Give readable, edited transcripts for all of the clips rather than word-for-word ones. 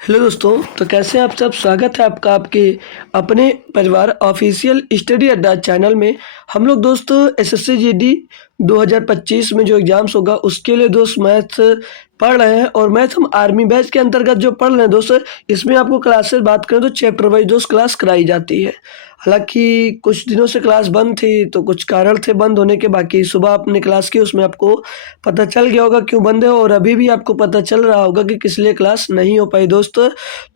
Hello दोस्तों, तो कैसे हैं आप सब। स्वागत है आपका आपके अपने परिवार ऑफिशियल स्टडी अड्डा चैनल में। हम लोग दोस्तों एसएससी जीडी 2025 में जो एग्जाम्स होगा उसके लिए दोस्त मैथ्स पढ़ रहे हैं। और मैथ हम आर्मी बैच के अंतर्गत जो पढ़ रहे हैं दोस्त, इसमें आपको क्लासेस बात करें तो चैप्टर वाइज दोस्त क्लास कराई जाती है। हालांकि कुछ दिनों से क्लास बंद थी, तो कुछ कारण थे बंद होने के। बाकी सुबह आपने क्लास की, उसमें आपको पता चल गया होगा क्यों बंद है, और अभी भी आपको पता चल रहा होगा कि किस लिए क्लास नहीं हो पाई दोस्त।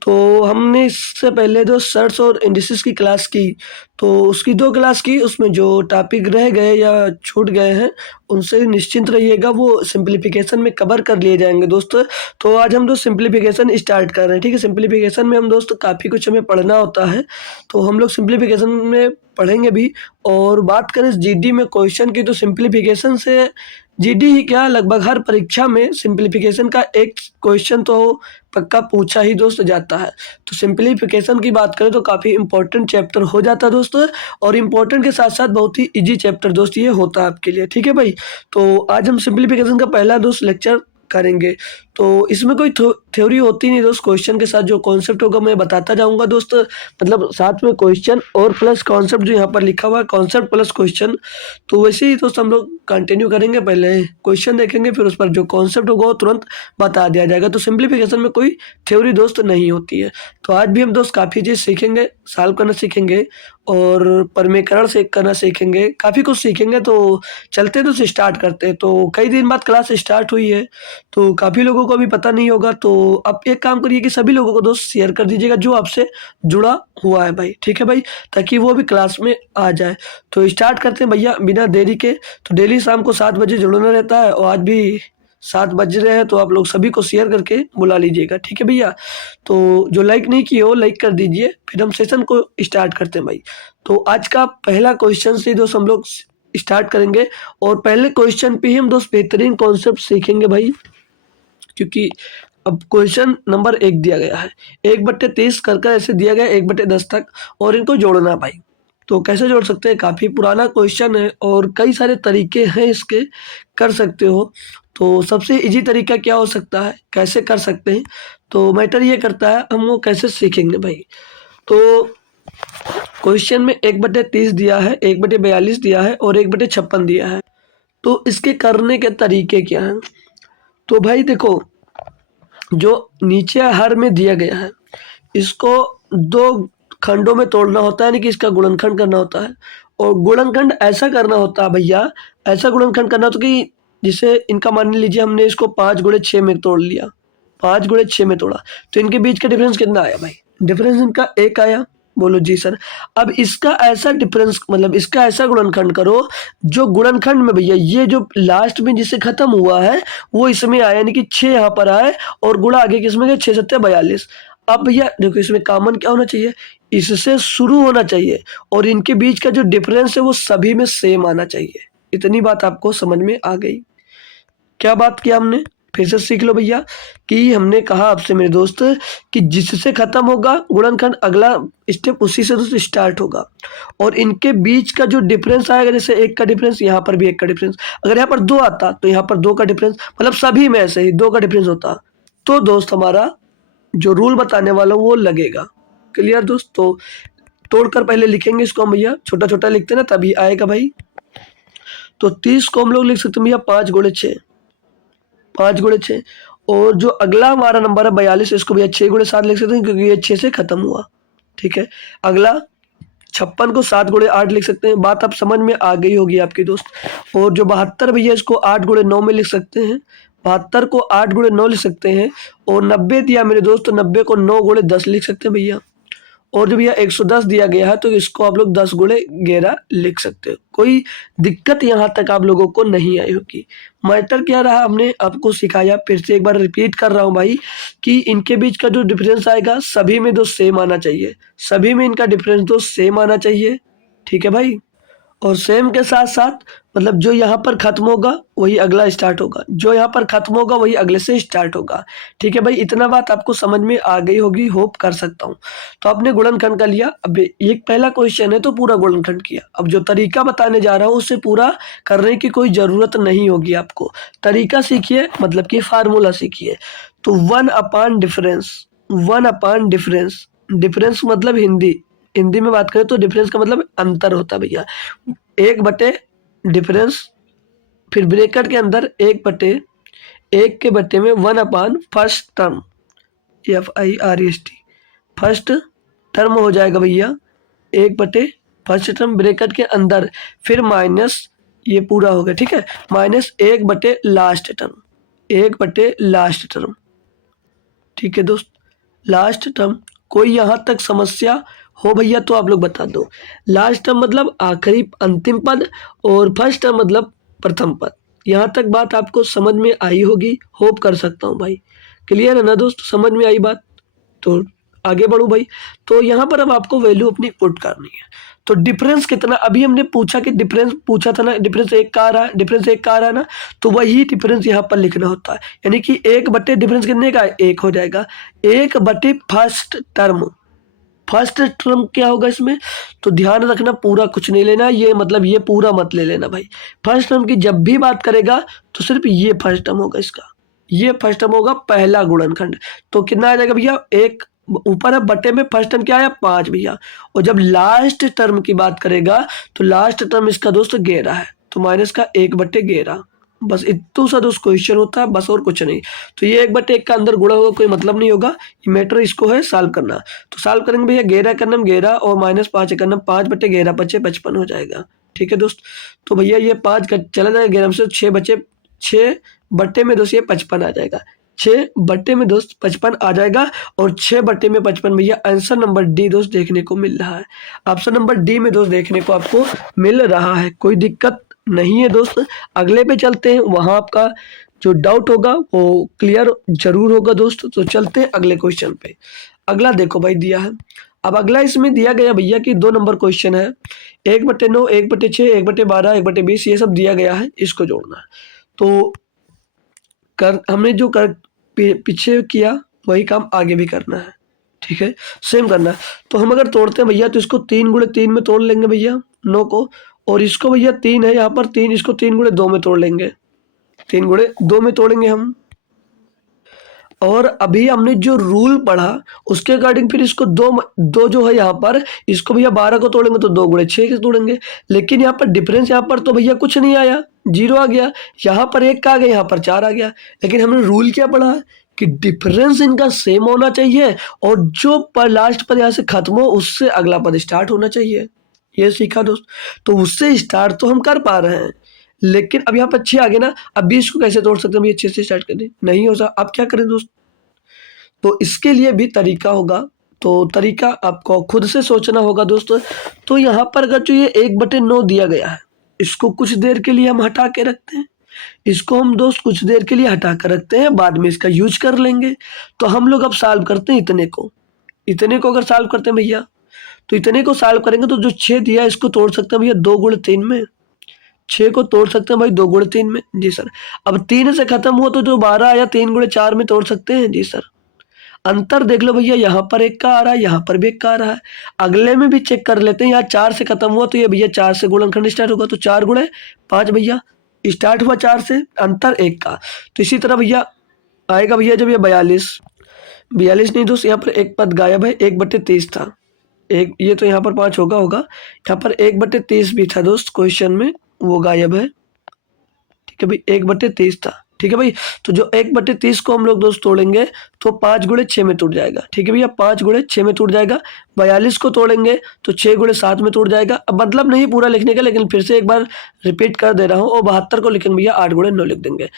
तो हमने इससे पहले जो सर्ट्स और इंडिसेस की क्लास की, तो उसकी 2 क्लास की। उसमें जो टॉपिक रह गए या छूट गए हैं उनसे निश्चिंत रहिएगा, वो सिंप्लीफिकेशन में कवर कर लिए जाएंगे दोस्त। तो आज हम दोस्त सिंप्लीफिकेशन स्टार्ट कर रहे हैं, ठीक है। सिंप्लीफिकेशन में हम दोस्त काफ़ी कुछ हमें पढ़ना होता है, तो हम लोग सिंप्लीफिकेशन में पढ़ेंगे भी। और बात करें जीडी में क्वेश्चन की, तो सिंप्लीफिकेशन से जीडी ही क्या, लगभग हर परीक्षा में सिंप्लीफिकेशन का एक क्वेश्चन तो पक्का पूछा ही दोस्त जाता है। तो सिंप्लीफिकेशन की बात करें तो काफ़ी इंपॉर्टेंट चैप्टर हो जाता है दोस्तों, और इम्पोर्टेंट के साथ साथ बहुत ही इजी चैप्टर दोस्त ये होता है आपके लिए, ठीक है भाई। तो आज हम सिंप्लीफिकेशन का पहला दोस्त लेक्चर करेंगे। तो इसमें कोई थ्योरी होती नहीं दोस्त, क्वेश्चन के साथ जो कॉन्सेप्ट होगा मैं बताता जाऊंगा दोस्त। मतलब साथ में क्वेश्चन और प्लस कॉन्सेप्ट जो यहाँ पर लिखा हुआ है, कॉन्सेप्ट प्लस क्वेश्चन। तो वैसे ही दोस्त हम लोग कंटिन्यू करेंगे, पहले क्वेश्चन देखेंगे, फिर उस पर जो कॉन्सेप्ट होगा वो तुरंत बता दिया जाएगा। तो सिंप्लीफिकेशन में कोई थ्योरी दोस्त नहीं होती है। तो आज भी हम दोस्त काफ़ी चीज़ सीखेंगे, सॉल्व करना सीखेंगे और परिमेकरण से करना सीखेंगे, काफ़ी कुछ सीखेंगे। तो चलते हैं दोस्त, स्टार्ट करते हैं। तो कई दिन बाद क्लास स्टार्ट हुई है, तो काफ़ी लोगों को अभी पता नहीं होगा। तो आप एक काम करिए कि सभी लोगों को दोस्त शेयर कर दीजिएगा जो आपसे जुड़ा हुआ है भाई, ठीक है भाई, ताकि वो भी क्लास में आ जाए। तो स्टार्ट करते हैं भैया बिना देरी के। तो डेली शाम को 7 बजे जुड़ना रहता है, और आज भी 7 बज रहे हैं, तो आप लोग सभी को शेयर करके बुला लीजिएगा, ठीक है भैया। तो जो लाइक नहीं किए हो लाइक कर दीजिए, फिर हम सेशन को स्टार्ट करते हैं भाई। तो आज का पहला क्वेश्चन से दोस्त हम लोग स्टार्ट करेंगे, और पहले क्वेश्चन पे ही हम दोस्त बेहतरीन कॉन्सेप्ट सीखेंगे भाई। क्योंकि अब क्वेश्चन नंबर 1 दिया गया है, 1/30 कर ऐसे दिया गया 1/10 तक, और इनको जोड़ना भाई। तो कैसे जोड़ सकते हैं, काफ़ी पुराना क्वेश्चन है और कई सारे तरीके हैं इसके, कर सकते हो। तो सबसे इजी तरीका क्या हो सकता है, कैसे कर सकते हैं, तो मैटर ये करता है हम वो कैसे सीखेंगे भाई। तो क्वेश्चन में 1/30 दिया है, 1/42 दिया है और 1/56 दिया है। तो इसके करने के तरीके क्या हैं। तो भाई देखो, जो नीचे हर में दिया गया है, इसको 2 खंडों में तोड़ना होता है, यानी कि इसका गुणनखंड करना होता है। और गुणनखंड ऐसा करना होता है भैया, ऐसा गुणनखंड करना होता है कि जिसे इनका मान लीजिए हमने इसको 5 × 6 में तोड़ लिया, 5 × 6 में तोड़ा, तो इनके बीच का डिफरेंस कितना आया भाई, डिफरेंस इनका 1 आया। बोलो जी सर। अब इसका ऐसा डिफरेंस, मतलब इसका ऐसा गुणनखंड करो, जो गुणनखंड में भैया ये जो लास्ट में जिससे खत्म हुआ है वो इसमें आया, यानी कि 6 यहाँ पर आए, और गुणा आगे किसमें गया, 6×7=42। अब भैया देखो, इसमें कॉमन क्या होना चाहिए, इससे शुरू होना चाहिए, और इनके बीच का जो डिफरेंस है वो सभी में सेम आना चाहिए। इतनी बात आपको समझ में आ गई। क्या बात किया हमने, फिर से सीख लो भैया, कि हमने कहा आपसे मेरे दोस्त कि जिससे खत्म होगा गुणनखंड, अगला स्टेप उसी से दोस्त स्टार्ट होगा, और इनके बीच का जो डिफरेंस आएगा, जैसे 1 का डिफरेंस, यहाँ पर भी 1 का डिफरेंस, अगर यहाँ पर 2 आता तो यहाँ पर 2 का डिफरेंस, मतलब सभी में ऐसे ही 2 का डिफरेंस होता, तो दोस्त हमारा जो रूल बताने वाला वो लगेगा। क्लियर दोस्त। तो तोड़कर पहले लिखेंगे इसको हम भैया, छोटा छोटा लिखते ना तभी आएगा भाई। तो 30 को हम लोग लिख सकते हैं भैया 5 × 6, 5 × 6। और जो अगला हमारा नंबर है 42, इसको भैया 6 × 7 लिख सकते हैं, क्योंकि ये 6 से खत्म हुआ, ठीक है। अगला 56 को 7 × 8 लिख सकते हैं, बात आप समझ में आ गई होगी आपकी दोस्त। और जो 72 भैया, इसको 8 × 9 में लिख सकते हैं, 72 को 8 × 9 लिख सकते हैं। और 90 दिया मेरे दोस्त, तो 90 को 9 × 10 लिख सकते हैं भैया। और जो भैया 110 दिया गया है, तो इसको आप लोग 10 × 11 लिख सकते हो। कोई दिक्कत यहाँ तक आप लोगों को नहीं आई होगी। मैटर क्या रहा, हमने आपको सिखाया, फिर से एक बार रिपीट कर रहा हूँ भाई, कि इनके बीच का जो डिफरेंस आएगा सभी में दोस्त सेम आना चाहिए, सभी में इनका डिफरेंस दोस्त सेम आना चाहिए, ठीक है भाई। और सेम के साथ साथ मतलब जो यहाँ पर खत्म होगा वही अगला स्टार्ट होगा, जो यहाँ पर खत्म होगा वही अगले से स्टार्ट होगा, ठीक है भाई। इतना बात आपको समझ में आ गई होगी, होप कर सकता हूँ। तो आपने गुणनखंड कर लिया, अब एक पहला क्वेश्चन है तो पूरा गुणनखंड किया। अब जो तरीका बताने जा रहा हूँ उससे पूरा करने की कोई ज़रूरत नहीं होगी आपको, तरीका सीखिए, मतलब कि फार्मूला सीखिए। तो 1/डिफरेंस, वन अपान डिफरेंस। डिफरेंस मतलब हिंदी में बात करें तो डिफरेंस का मतलब अंतर होता है भैया। 1/, डिफरेंस, फिर ब्रैकेट के अंदर 1/1 के बट्टे में 1 अपान first term, FIRST, first term हो जाएगा भैया 1/, फर्स्ट टर्म ब्रैकेट के अंदर, फिर माइनस, ये पूरा हो गया, ठीक है, minus 1/, last term, 1/, last term, ठीक है दोस्त, लास्ट टर्म। कोई यहाँ तक समस्या हो भैया तो आप लोग बता दो। लास्ट टर्म मतलब आखिरी अंतिम पद, और फर्स्ट टर्म मतलब प्रथम पद। यहाँ तक बात आपको समझ में आई होगी, होप कर सकता हूँ भाई। क्लियर है ना दोस्त, समझ में आई बात? तो आगे बढ़ूँ भाई। तो यहाँ पर अब आपको वैल्यू अपनी पुट करनी है। तो डिफरेंस कितना, अभी हमने पूछा कि डिफरेंस पूछा था ना, डिफरेंस 1 का आ रहा है, डिफरेंस 1 का आ रहा है ना, तो वही डिफरेंस यहाँ पर लिखना होता है। यानी कि 1/, डिफरेंस कितने का है, 1 हो जाएगा। 1/, फर्स्ट टर्म, फर्स्ट टर्म क्या होगा इसमें, तो ध्यान रखना, पूरा कुछ नहीं लेना, ये मतलब ये पूरा मत ले लेना भाई। फर्स्ट टर्म की जब भी बात करेगा तो सिर्फ ये फर्स्ट टर्म होगा इसका, ये फर्स्ट टर्म होगा पहला गुणनखंड। तो कितना आ जाएगा भैया, 1 ऊपर है, बटे में फर्स्ट टर्म क्या आया, 5 भैया। और जब लास्ट टर्म की बात करेगा तो लास्ट टर्म इसका दोस्त 11 है, तो माइनस का 1/11, बस इतना सा दोस्त क्वेश्चन होता है, बस और कुछ नहीं। तो ये 1/1 का अंदर गुणा होगा, कोई मतलब नहीं होगा, ये मैटर इसको है सॉल्व करना। तो सॉल्व करेंगे भैया, 11 का नाम 11 और -5 का नाम 5/11 बचे 55 हो जाएगा, ठीक है दोस्त। तो भैया ये 5 का चला जाएगा 11 से, 6 बचे, 6 बट्टे में दोस्त ये 55 आ जाएगा, 6 बट्टे में दोस्त 55 आ जाएगा। और 6 बट्टे में 55 भैया आंसर नंबर डी दोस्त देखने को मिल रहा है, ऑप्शन नंबर डी में दोस्त देखने को आपको मिल रहा है। कोई दिक्कत नहीं है दोस्त। अगले पे चलते हैं, वहां आपका जो डाउट होगा वो क्लियर जरूर होगा दोस्त। तो चलते हैं अगले क्वेश्चन पे। अगला देखो भाई दिया है, अब अगला इसमें दिया गया भैया कि 2 नंबर क्वेश्चन है, 1/9, 1/6, 1/12, 1/20, ये सब दिया गया है, इसको जोड़ना है। तो हमने जो पीछे किया वही काम आगे भी करना है, ठीक है, सेम करना है। तो हम अगर तोड़ते हैं भैया तो इसको 3 × 3 में तोड़ लेंगे भैया 9 को, और इसको भैया 3 है यहाँ पर 3, इसको 3 × 2 में तोड़ लेंगे, 3 × 2 में तोड़ेंगे हम। और अभी हमने जो रूल पढ़ा उसके अकॉर्डिंग फिर इसको दो जो है यहाँ पर, इसको भैया 12 को तोड़ेंगे तो 2 × 6 के तोड़ेंगे। लेकिन यहाँ पर डिफरेंस, यहाँ पर तो भैया कुछ नहीं आया, 0 आ गया, यहाँ पर 1 का आ गया, यहाँ पर 4 आ गया। लेकिन हमने रूल क्या पढ़ा कि डिफरेंस इनका सेम होना चाहिए, और जो पर लास्ट पद यहाँ से खत्म हो उससे अगला पद स्टार्ट होना चाहिए, ये सीखा दोस्त। तो उससे स्टार्ट तो हम कर पा रहे हैं, लेकिन अब यहाँ पर 6 आ गया ना, अब 20 को कैसे तोड़ सकते हैं भैया, 6 से स्टार्ट करें, नहीं हो सकता। अब क्या करें दोस्त, तो इसके लिए भी तरीका होगा, तो तरीका आपको खुद से सोचना होगा दोस्तों। तो यहाँ पर अगर जो ये 1/9 दिया गया है, इसको कुछ देर के लिए हम हटा के रखते हैं, इसको हम दोस्त कुछ देर के लिए हटा कर रखते हैं, बाद में इसका यूज कर लेंगे। तो हम लोग अब सॉल्व करते हैं इतने को अगर सॉल्व करते हैं भैया, तो इतने को सॉल्व करेंगे तो जो 6 दिया है इसको तोड़ सकते हैं भैया 2 × 3 में, 6 को तोड़ सकते हैं भाई 2 × 3 में, जी सर। अब 3 से खत्म हुआ तो जो 12 आया 3 × 4 में तोड़ सकते हैं, जी सर। अंतर देख लो भैया, यहाँ पर 1 का आ रहा है, यहाँ पर भी 1 का आ रहा है। अगले में भी चेक कर लेते हैं, यहाँ 4 से खत्म हुआ तो ये भैया 4 से गुणनखंड स्टार्ट होगा, तो 4 × 5 भैया स्टार्ट हुआ 4 से, अंतर 1 का। तो इसी तरह भैया आएगा भैया जब ये 42 नहीं दोस्त, यहाँ पर एक पद गायब है, 1/23 था, एक ये तो यहाँ पर 5 होगा, यहाँ पर 1/23 भी था दोस्त क्वेश्चन में, वो गायब है, ठीक है भाई, 1/23 था, ठीक है भाई। तो जो 1/30 को हम लोग दोस्त तोड़ेंगे तो 5 × 6 में टूट जाएगा, ठीक है भैया, 5 × 6 में टूट जाएगा। 42 को तोड़ेंगे तो 6 × 7 में टूट जाएगा। अब मतलब नहीं पूरा लिखने का, लेकिन फिर से एक बार रिपीट कर दे रहा हूँ। और 72 को लिखेंगे भैया 8 × 9 लिख देंगे।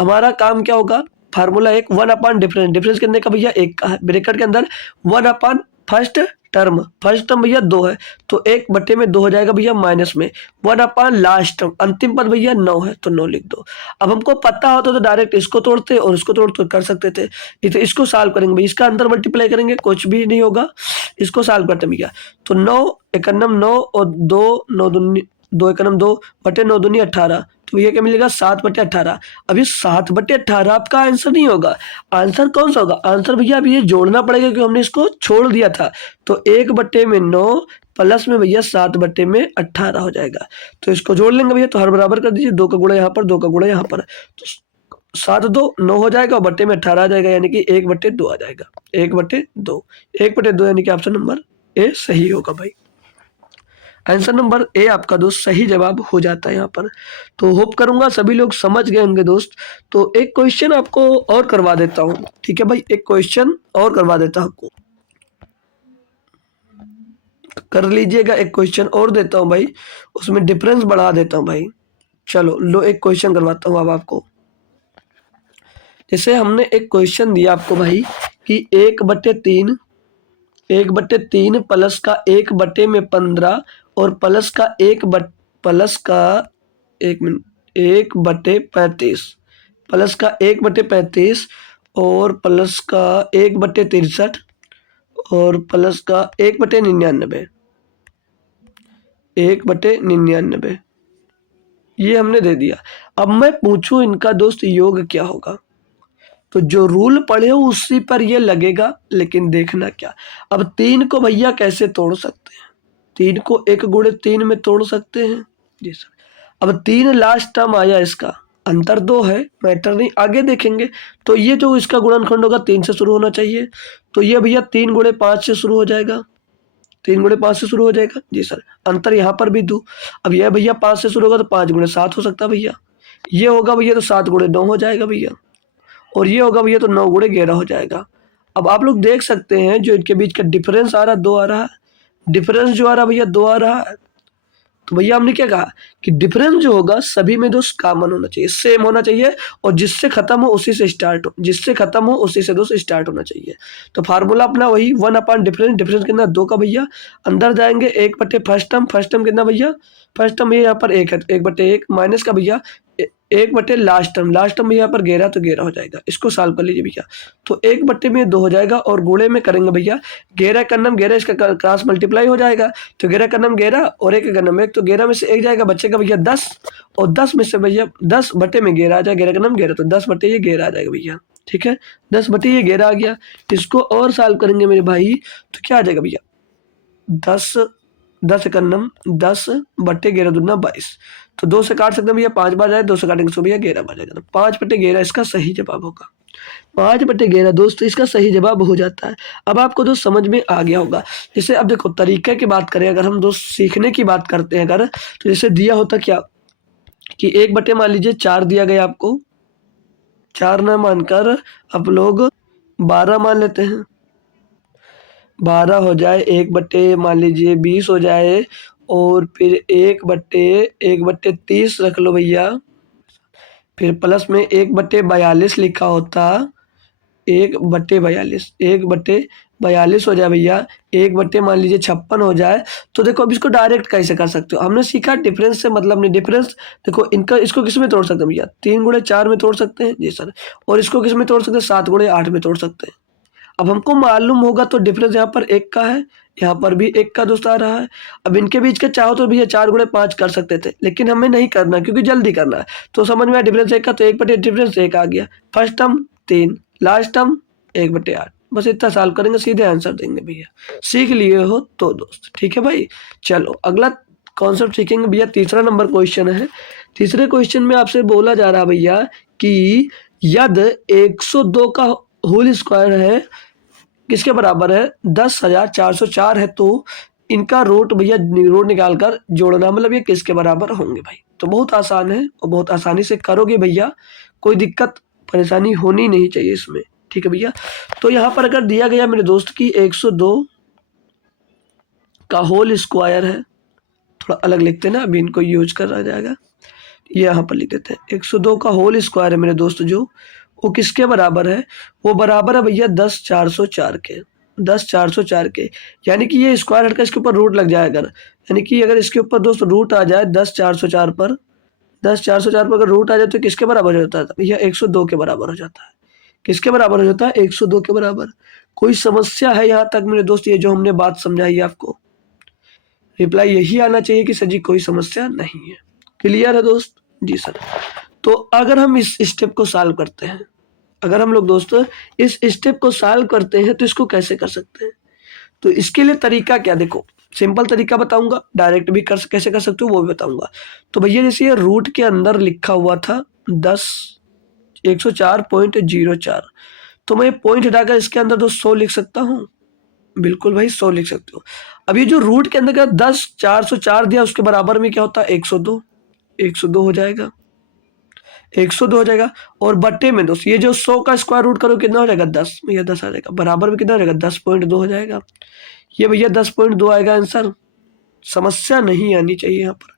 हमारा काम क्या होगा, फार्मूला 1 1 अपान डिफरेंस, डिफरेंस कितने का भैया 1 का है, ब्रैकेट के अंदर 1 अपान फर्स्ट टर्म भैया 2 है, तो 1/2 हो जाएगा भैया, माइनस में 1 अपान लास्ट टर्म, अंतिम पद भैया 9 है तो 9 लिख दो। अब हमको पता होता तो डायरेक्ट इसको तोड़ते और इसको तोड़ते कर सकते थे, तो इसको सॉल्व करेंगे भैया, इसका अंदर मल्टीप्लाई करेंगे कुछ भी नहीं होगा, इसको सॉल्व करते भैया। तो 9 एकन्नम 9 और 2 9 दूनी 2 एकन्नम 2 बटे 9 दूनी 18, तो ये क्या मिलेगा 7/18। अब ये 7/18 आपका आंसर नहीं होगा, आंसर कौन सा होगा, आंसर भैया अब ये जोड़ना पड़ेगा क्योंकि हमने इसको छोड़ दिया था। तो 1/9 प्लस में भैया 7/18 हो जाएगा, तो इसको जोड़ लेंगे भैया। तो हर बराबर कर दीजिए, 2 का गुणा यहाँ पर 2 का गुणा यहाँ पर, तो 7 2 9 हो जाएगा और बट्टे में 18 आ जाएगा, यानी कि 1/2 आ जाएगा। 1/2 1/2 यानी कि ऑप्शन नंबर ए सही होगा भाई। आंसर नंबर ए आपका दोस्त सही जवाब हो जाता है यहाँ पर। तो होप करूंगा सभी लोग समझ गए होंगे दोस्त। तो एक क्वेश्चन आपको और करवा देता हूँ, ठीक है भाई, एक क्वेश्चन और करवा देता हूँ आपको, कर लीजिएगा। एक क्वेश्चन और देता हूँ भाई, उसमें डिफरेंस बढ़ा देता हूँ भाई। चलो लो एक क्वेश्चन करवाता हूँ अब आपको। जैसे हमने एक क्वेश्चन दिया आपको भाई कि 1/3 प्लस का 1/15 और प्लस का प्लस का 1 मिनट 1/35 प्लस का 1/35 और प्लस का 1/63 और प्लस का 1/99 1/99 ये हमने दे दिया। अब मैं पूछूं इनका दोस्त योग क्या होगा, तो जो रूल पढ़े हो उसी पर ये लगेगा, लेकिन देखना क्या। अब 3 को भैया कैसे तोड़ सकते हैं, 3 को 1/3 में तोड़ सकते हैं जी सर। अब 3 लास्ट टर्म आया, इसका अंतर 2 है, मैटर नहीं, आगे देखेंगे। तो ये जो इसका गुणनखंड होगा 3 से शुरू होना चाहिए, तो ये भैया 3 × 5 से शुरू हो जाएगा, 3 × 5 से शुरू हो जाएगा जी सर। अंतर यहाँ पर भी 2। अब यह भैया 5 से शुरू होगा तो 5 × 7 हो सकता है भैया, ये होगा भैया तो 7 × 9 हो जाएगा भैया, और ये होगा भैया तो 9 × 11 हो जाएगा। अब आप लोग देख सकते हैं जो इनके बीच का डिफरेंस आ रहा है 2 आ रहा है, डिफरेंस जो आ रहा है भैया 2 आ रहा है। तो भैया हमने क्या कहा कि डिफरेंस जो होगा सभी में दोस्त कॉमन होना चाहिए, सेम होना चाहिए, और जिससे खत्म हो उसी से स्टार्ट हो, जिससे खत्म हो उसी से दोस्त स्टार्ट होना चाहिए। तो फार्मूला अपना वही 1/डिफरेंस, डिफरेंस कितना 2 का भैया, अंदर जाएंगे 1/फर्स्ट टर्म कितना भैया, फर्स्ट टर्म ये यहाँ पर 1 है, 1/1 माइनस का भैया 1/, लास्ट टर्म यहाँ पर 11 तो 11 हो जाएगा। इसको सॉल्व कर लीजिए भैया, तो 1/2 हो जाएगा, और गुणे में करेंगे भैया 11 का नम 11, इसका क्रॉस मल्टीप्लाई हो जाएगा, तो 11 का नम 11 और 1 का नम 1, तो 11 में से 1 जाएगा, बचेगा भैया 10, और 10 में से भैया 10/11 आ जाएगा, 11 का नम 11, तो 10/11 आ जाएगा भैया, ठीक है, 10/11 आ गया। इसको और सॉल्व करेंगे मेरे भाई, तो क्या आ जाएगा भैया 10 का नम 10/11 दूना 22, तो 2 से काट सकते हैं भैया, 5 बार जाए, 2 से काटेंगे तो भैया 11 बार जाएगा, तो 5/11 इसका सही जवाब होगा। 5/11 दोस्त इसका सही जवाब हो जाता है। अब आपको दोस्त समझ में आ गया होगा। जैसे अब देखो तरीके की बात करें, अगर हम दोस्त सीखने की बात करते हैं अगर, तो जैसे दिया होता क्या कि 1/, मान लीजिए 4 दिया गया आपको, 4 ना मानकर आप लोग 12 मान लेते हैं, 12 हो जाए, 1/, मान लीजिए 20 हो जाए, और फिर 1/30 रख लो भैया, फिर प्लस में 1/42 लिखा होता, 1/42 हो जाए भैया, 1/, मान लीजिए 56 हो जाए। तो देखो अब इसको डायरेक्ट कैसे कर सकते हो, हमने सीखा डिफरेंस से मतलब नहीं, डिफरेंस देखो इनका, इसको किस में तोड़ सकते हैं भैया, 3 × 4 में तोड़ सकते हैं जी सर, और इसको किस में तोड़ सकते हैं, 7 × 8 में तोड़ सकते हैं। अब हमको मालूम होगा तो डिफरेंस यहाँ पर 1 का है, यहाँ पर भी 1 का दोस्त आ रहा है। अब इनके बीच का चाहो तो भैया 4 × 5 कर सकते थे, लेकिन हमें नहीं करना क्योंकि जल्दी करना है। तो समझ में आया डिफरेंस 1 का, तो 1/, डिफरेंस 1 आ गया, फर्स्ट टर्म 3, लास्ट टर्म 1/8, बस इतना सॉल्व करेंगे सीधे आंसर देंगे भैया, सीख लिए हो तो दोस्त, ठीक है भाई। चलो अगला कॉन्सेप्ट सीखेंगे भैया, तीसरा नंबर क्वेश्चन है। तीसरे क्वेश्चन में आपसे बोला जा रहा है भैया कि यदि 102 का होल स्क्वायर है किसके बराबर है, 10,404 है, तो इनका रूट भैया रूट निकाल कर जोड़ना, मतलब ये किसके बराबर होंगे भाई। तो बहुत आसान है और बहुत आसानी से करोगे भैया, कोई दिक्कत परेशानी होनी नहीं चाहिए इसमें, ठीक है भैया। तो यहाँ पर अगर दिया गया मेरे दोस्त की 102 का होल स्क्वायर है, थोड़ा अलग लिखते हैं ना, अभी इनको यूज करा जाएगा, ये यहाँ पर लिख देते हैं, 102 का होल स्क्वायर है मेरे दोस्त जो, वो किसके बराबर है, वो बराबर है भैया 10,404 के, 10,404 के, यानी कि ये स्क्वायर हट का इसके ऊपर रूट लग जाएगा, यानी कि अगर इसके ऊपर दोस्त रूट आ जाए 10,404 पर, 10,404 पर अगर रूट आ जाए तो किसके बराबर हो जाता है भैया, 102 के बराबर हो जाता है। किसके बराबर हो जाता है, 102 के बराबर। कोई समस्या है यहाँ तक मेरे दोस्त, ये जो हमने बात समझाई आपको, रिप्लाई यही आना चाहिए कि सर जी कोई समस्या नहीं है, क्लियर है दोस्त जी सर। तो अगर हम इस स्टेप को सॉल्व करते हैं, अगर हम लोग दोस्तों इस स्टेप को सॉल्व करते हैं तो इसको कैसे कर सकते हैं, तो इसके लिए तरीका क्या, देखो सिंपल तरीका बताऊंगा, डायरेक्ट भी कैसे कर सकते हो वो भी बताऊंगा। तो भैया जैसे ये रूट के अंदर लिखा हुआ था 10, 104.04। तो मैं पॉइंट हटाकर इसके अंदर तो 100 लिख सकता हूँ। बिल्कुल भाई 100 लिख सकते हो। अब ये जो रूट के अंदर का 10 404 दिया उसके बराबर में क्या होता है 102, 102 हो जाएगा, 102 हो जाएगा। और बट्टे में दोस्त ये जो 100 का स्क्वायर रूट करो कितना हो जाएगा 10, भैया 10 आ जाएगा। बराबर में कितना हो जाएगा 10.2 हो जाएगा। ये भैया 10.2 आएगा आंसर। समस्या नहीं आनी चाहिए यहाँ पर।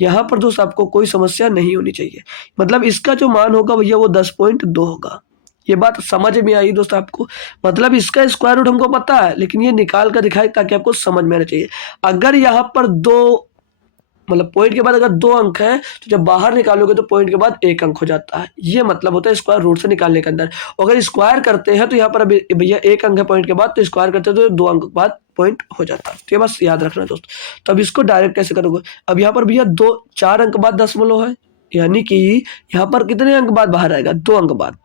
यहाँ पर दोस्त आपको कोई समस्या नहीं होनी चाहिए। मतलब इसका जो मान होगा भैया वो 10.2 होगा। ये बात समझ में आई दोस्त आपको। मतलब इसका स्क्वायर रूट हमको पता है लेकिन ये निकाल कर दिखाए ताकि आपको समझ में आना चाहिए। अगर यहाँ पर दो मतलब पॉइंट के बाद अगर 2 अंक है तो जब बाहर निकालोगे तो पॉइंट के बाद 1 अंक हो जाता है। ये मतलब होता है स्क्वायर रूट से निकालने के अंदर। अगर स्क्वायर करते हैं तो यहाँ पर अभी भैया 1 अंक है पॉइंट के बाद, तो स्क्वायर करते हैं तो 2 अंक के बाद पॉइंट हो जाता है। तो ये बस याद रखना दोस्त। तो अब इसको डायरेक्ट कैसे करोगे? अब यहाँ पर भैया 4 अंक बाद दशमलव है, यानी कि यहाँ पर कितने अंक बाद बाहर आएगा 2 अंक बाद।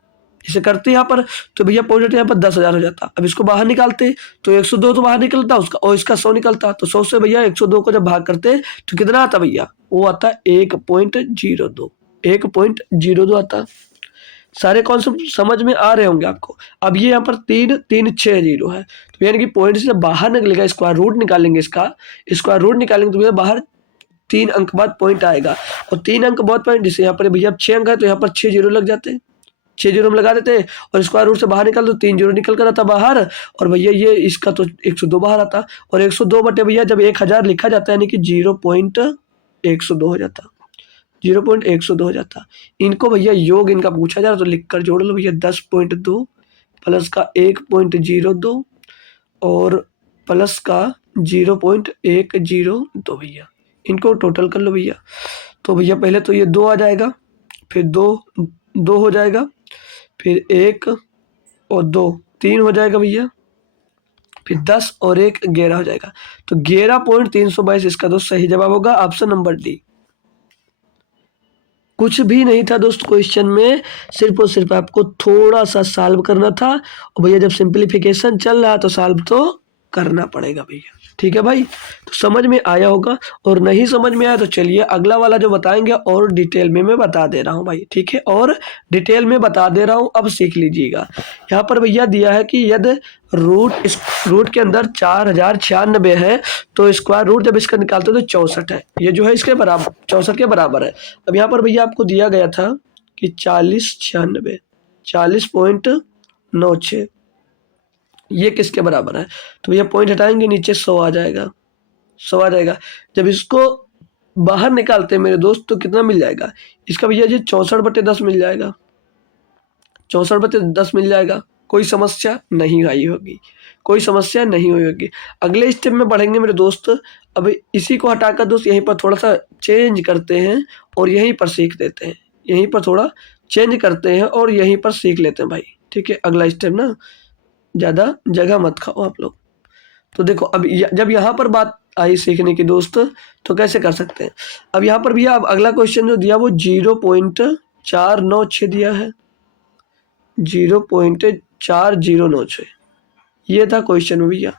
इसे करते यहाँ पर तो भैया पॉइंट यहाँ पर 10,000 हो जाता। अब इसको बाहर निकालते तो 102 तो बाहर निकलता उसका, और इसका 100 निकलता। तो 100 से भैया 102 को जब भाग करते तो कितना आता भैया? वो आता 1.02, 1.02 आता। सारे कॉन्सेप्ट समझ में आ रहे होंगे आपको। अब ये यहाँ पर 3,360 है, तो यानी कि पॉइंट से जब बाहर निकलेगा स्क्वायर रूट निकालेंगे, इसका स्क्वायर रूट निकालेंगे तो भैया बाहर 3 अंक बाद पॉइंट आएगा। और 3 अंक बाद पॉइंट, जैसे यहाँ पर भैया 6 अंक है तो यहाँ पर 6 जीरो लग जाते हैं, 6 जीरो हम लगा देते हैं। और स्क्वायर रूट से बाहर निकाल तो 3 जीरो निकल कर आता बाहर। और भैया ये इसका तो 102 बाहर आता। और 102 बटे भैया जब 1000 लिखा जाता है यानी कि 0.102 हो जाता, 0.102 हो जाता। इनको भैया योग इनका पूछा जा रहा तो लिख कर जोड़ लो भैया। 10.2 प्लस का 1.02 और प्लस का 0.102 भैया, इनको टोटल कर लो भैया। तो भैया पहले तो ये 2 आ जाएगा, फिर 2 हो जाएगा, फिर 1 और 2 3 हो जाएगा भैया, फिर 10 और 1 11 हो जाएगा। तो 11.322 इसका दोस्त सही जवाब होगा, ऑप्शन नंबर डी। कुछ भी नहीं था दोस्त क्वेश्चन में, सिर्फ और सिर्फ आपको थोड़ा सा सॉल्व करना था। और भैया जब सिंप्लीफिकेशन चल रहा है तो सॉल्व तो करना पड़ेगा भैया। ठीक है भाई, तो समझ में आया होगा। और नहीं समझ में आया तो चलिए अगला वाला जो बताएंगे और डिटेल में मैं बता दे रहा हूँ भाई। ठीक है, और डिटेल में बता दे रहा हूँ, अब सीख लीजिएगा। यहाँ पर भैया दिया है कि यदि रूट के अंदर 4096 है तो स्क्वायर रूट जब इसका निकालते हो तो 64 है। ये जो है इसके बराबर 64 के बराबर है। अब यहाँ पर भैया आपको दिया गया था कि 40.96 ये किसके बराबर है? तो भैया पॉइंट हटाएंगे नीचे 100 आ जाएगा, 100 आ जाएगा। जब इसको बाहर निकालते हैं मेरे दोस्त तो कितना मिल जाएगा इसका भैया? जी 64/10 मिल जाएगा, 64/10 मिल जाएगा। कोई समस्या नहीं आई होगी, कोई समस्या नहीं हुई होगी। अगले स्टेप में बढ़ेंगे मेरे दोस्त। अब इसी को हटाकर दोस्त यहीं पर थोड़ा सा चेंज करते हैं और यहीं पर सीख देते हैं, यहीं पर थोड़ा चेंज करते हैं और यहीं पर सीख लेते हैं भाई। ठीक है, अगला स्टेप ना ज़्यादा जगह मत खाओ आप लोग। तो देखो अब जब यहाँ पर बात आई सीखने की दोस्त तो कैसे कर सकते हैं। अब यहाँ पर भैया अब अगला क्वेश्चन जो दिया वो 0.496 दिया है, 0.4096 ये था क्वेश्चन में भैया।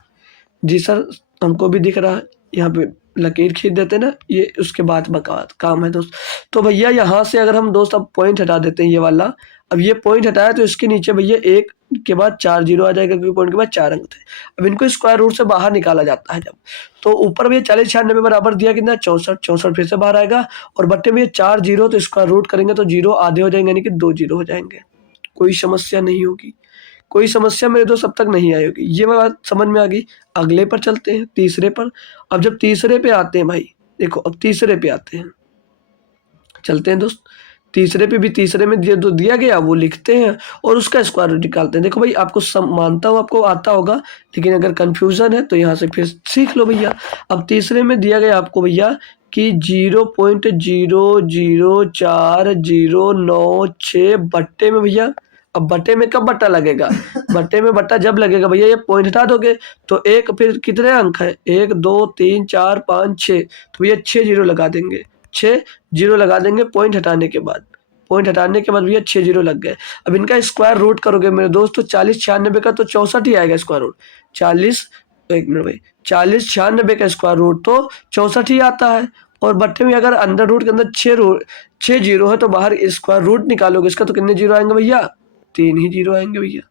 जी सर हमको भी दिख रहा है, यहाँ पे लकीर खींच देते ना, ये उसके बाद काम है दोस्त। तो भैया यहाँ से अगर हम दोस्त अब पॉइंट हटा देते हैं ये वाला, अब ये पॉइंट हटाया तो इसके नीचे भैया 1 के बाद 4 जीरो आ जाएगा क्योंकि पॉइंट के बाद 4 अंक थे। अब इनको स्क्वायर रूट से बाहर निकाला जाता है जब, तो ऊपर भैया 4096 बराबर दिया कितना 64, 64 फिर से बाहर आएगा। और बट्टे में 4 जीरो तो स्क्वायर रूट करेंगे तो जीरो आधे हो जाएंगे यानी कि 2 जीरो हो जाएंगे। कोई समस्या नहीं होगी, कोई समस्या मेरे दोस्त अब तक नहीं आई होगी। ये बात समझ में आ गई। अगले पर चलते हैं, तीसरे पर। अब जब तीसरे पे आते हैं भाई, देखो अब तीसरे पे आते हैं, चलते हैं दोस्त। तीसरे पे भी तीसरे में जो दिया गया वो लिखते हैं और उसका स्क्वायर रूट निकालते हैं। देखो भाई आपको मानता हूँ आपको आता होगा, लेकिन अगर कंफ्यूजन है तो यहाँ से फिर सीख लो भैया। अब तीसरे में दिया गया आपको भैया कि 0.00409 बट्टे में भैया। अब बट्टे में कब बट्टा लगेगा? बट्टे में बट्टा जब लगेगा भैया ये पॉइंट हटा दोगे तो एक फिर कितने अंक है 1 2 3 4 5 6, तो भैया 6 जीरो लगा देंगे, 6 जीरो लगा देंगे पॉइंट हटाने के बाद। पॉइंट हटाने के बाद भैया 6 जीरो लग गए। अब इनका स्क्वायर रूट करोगे मेरे दोस्त तो 4096 का तो 64 ही आएगा स्क्वायर रूट। 40 एक मिनट भाई 4096 का स्क्वायर रूट तो 64 ही आता है। और बट्टे में अगर अंडर रूट के अंदर 6 जीरो है तो बाहर स्क्वायर रूट निकालोगे इसका तो कितने जीरो आएंगे भैया? 3 ही जीरो आएंगे भैया,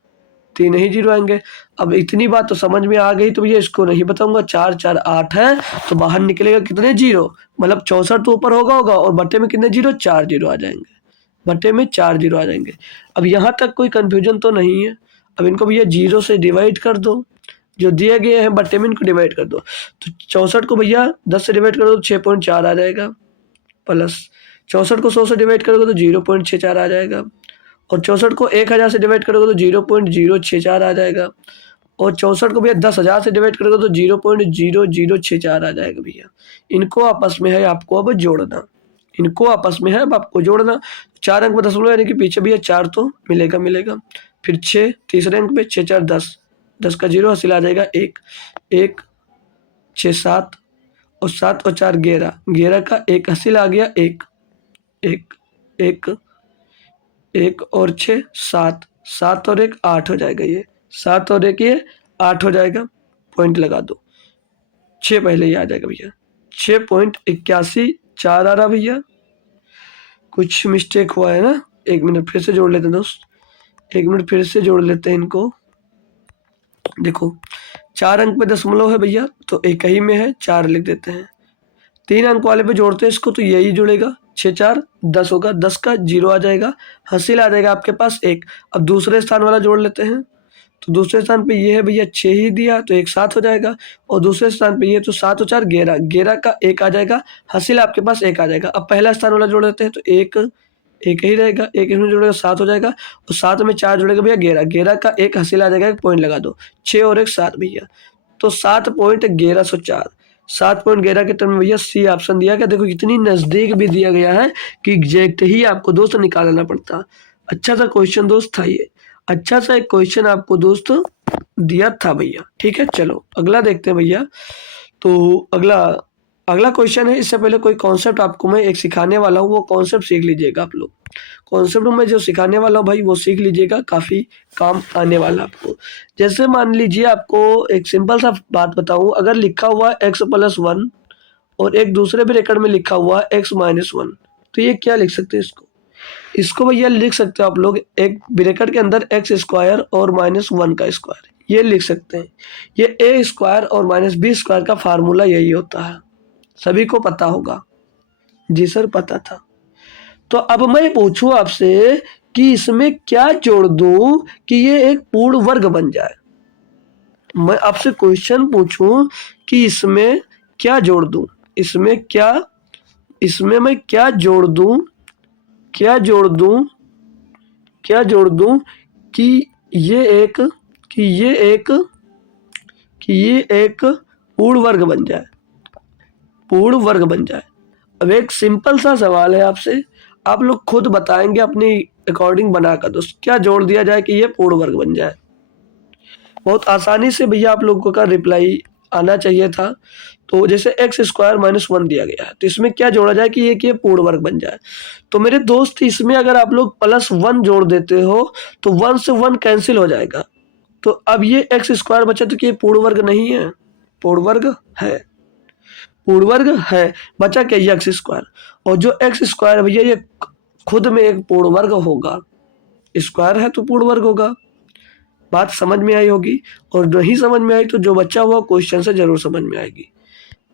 3 ही जीरो आएंगे। अब इतनी बात तो समझ में आ गई, तो भैया इसको नहीं बताऊंगा। 4 4 8 है तो बाहर निकलेगा कितने जीरो, मतलब 64 तो ऊपर होगा और बट्टे में कितने जीरो? 4 जीरो आ जाएंगे, बट्टे में 4 जीरो आ जाएंगे। अब यहाँ तक कोई कंफ्यूजन तो नहीं है। अब इनको भैया जीरो से डिवाइड कर दो, जो दिए गए हैं बट्टे में इनको डिवाइड कर दो। तो 64 को भैया 10 से डिवाइड कर दो तो 6.4 आ जाएगा, प्लस 64 को 100 से डिवाइड करोगे तो 0.64 आ जाएगा, और 64 को 1000 से डिवाइड करोगे तो 0.064 आ जाएगा, और 64 को भैया 10,000 से डिवाइड करोगे तो 0.0064 आ जाएगा भैया। इनको आपस में है आपको अब जोड़ना, इनको आपस में है अब आपको जोड़ना। 4 अंक में दशमलव यानी कि पीछे भैया 4 तो मिलेगा। फिर 6 तीसरे अंक पे 6 4 10, 10 का जीरो हासिल आ जाएगा 1, 1 6 7 और 7 और 4 11, 11 का 1 हासिल आ गया 1, 1 1 1 और 6 7, 7 और 1 8 हो जाएगा, ये 7 और 1 ये 8 हो जाएगा। पॉइंट लगा दो, 6 पहले ही आ जाएगा भैया, 6.81 आ रहा भैया। कुछ मिस्टेक हुआ है ना, 1 मिनट फिर से जोड़ लेते हैं दोस्त, 1 मिनट फिर से जोड़ लेते हैं इनको। देखो 4 अंक पे दशमलव है भैया तो एक ही में है, 4 लिख देते हैं। 3 अंक वाले पे जोड़ते हैं इसको तो यही जुड़ेगा, 6 4 10 होगा, 10 का जीरो आ जाएगा, हासिल आ जाएगा आपके पास 1। अब दूसरे स्थान वाला जोड़ लेते हैं, तो दूसरे स्थान पे ये है भैया 6 ही दिया तो 1 7 हो जाएगा, और दूसरे स्थान पे ये तो 7 और 4 11, 11 का 1 आ जाएगा, हासिल आपके पास 1 आ जाएगा। अब पहला स्थान वाला जोड़ लेते हैं तो 1 1 ही रहेगा, 1 इसमें जोड़ेगा 7 हो जाएगा, और 7 में 4 जुड़ेगा भैया 11, 11 का 1 हासिल आ जाएगा, 1 पॉइंट लगा दो, 6 और 1 7 भैया, तो 7.1104, 7.11 के टर्म में भैया सी ऑप्शन दिया गया। देखो इतनी नजदीक भी दिया गया है कि एग्जैक्ट ही आपको दोस्त निकालना पड़ता। अच्छा सा क्वेश्चन दोस्त था ये, अच्छा सा एक क्वेश्चन आपको दोस्त दिया था भैया। ठीक है, चलो अगला देखते हैं भैया। तो अगला क्वेश्चन है, इससे पहले कोई कॉन्सेप्ट आपको मैं एक सिखाने वाला हूँ, वो कॉन्सेप्ट सीख लीजिएगा आप लोग। कॉन्सेप्ट में जो सिखाने वाला हूँ भाई वो सीख लीजिएगा, काफ़ी काम आने वाला आपको। जैसे मान लीजिए आपको एक सिंपल सा बात बताऊँ, अगर लिखा हुआ x+1 और एक दूसरे ब्रैकेट में लिखा हुआ x-1, तो ये क्या लिख सकते हैं इसको भैया लिख सकते हो आप लोग, एक ब्रैकेट के अंदर x² और -1 का स्क्वायर, ये लिख सकते हैं। ये a² और -b² का फार्मूला यही होता है, सभी को पता होगा। जी सर पता था। तो अब मैं पूछूं आपसे कि इसमें क्या जोड़ दूं कि ये एक पूर्ण वर्ग बन जाए। मैं आपसे क्वेश्चन पूछूं कि इसमें क्या जोड़ दूं, इसमें मैं क्या जोड़ दूं कि ये एक पूर्ण वर्ग बन जाए। अब एक सिंपल सा सवाल है आपसे, आप लोग खुद बताएंगे अपनी अकॉर्डिंग बनाकर दोस्त, क्या जोड़ दिया जाए कि ये पूर्ण वर्ग बन जाए। बहुत आसानी से भैया आप लोगों का रिप्लाई आना चाहिए था। तो जैसे x² -1 दिया गया है तो इसमें क्या जोड़ा जाए कि ये पूर्ण वर्ग बन जाए। तो मेरे दोस्त इसमें अगर आप लोग +1 जोड़ देते हो तो 1 से 1 कैंसिल हो जाएगा, तो अब ये x² बचा तो ये पूर्ण वर्ग नहीं है, पूर्ण वर्ग है, बचा क्या ये x², और जो x² भैया ये खुद में एक पूर्ण वर्ग होगा, स्क्वायर है तो पूर्ण वर्ग होगा। बात समझ में आई होगी, और नहीं समझ में आई तो जो बच्चा हुआ क्वेश्चन से जरूर समझ में आएगी।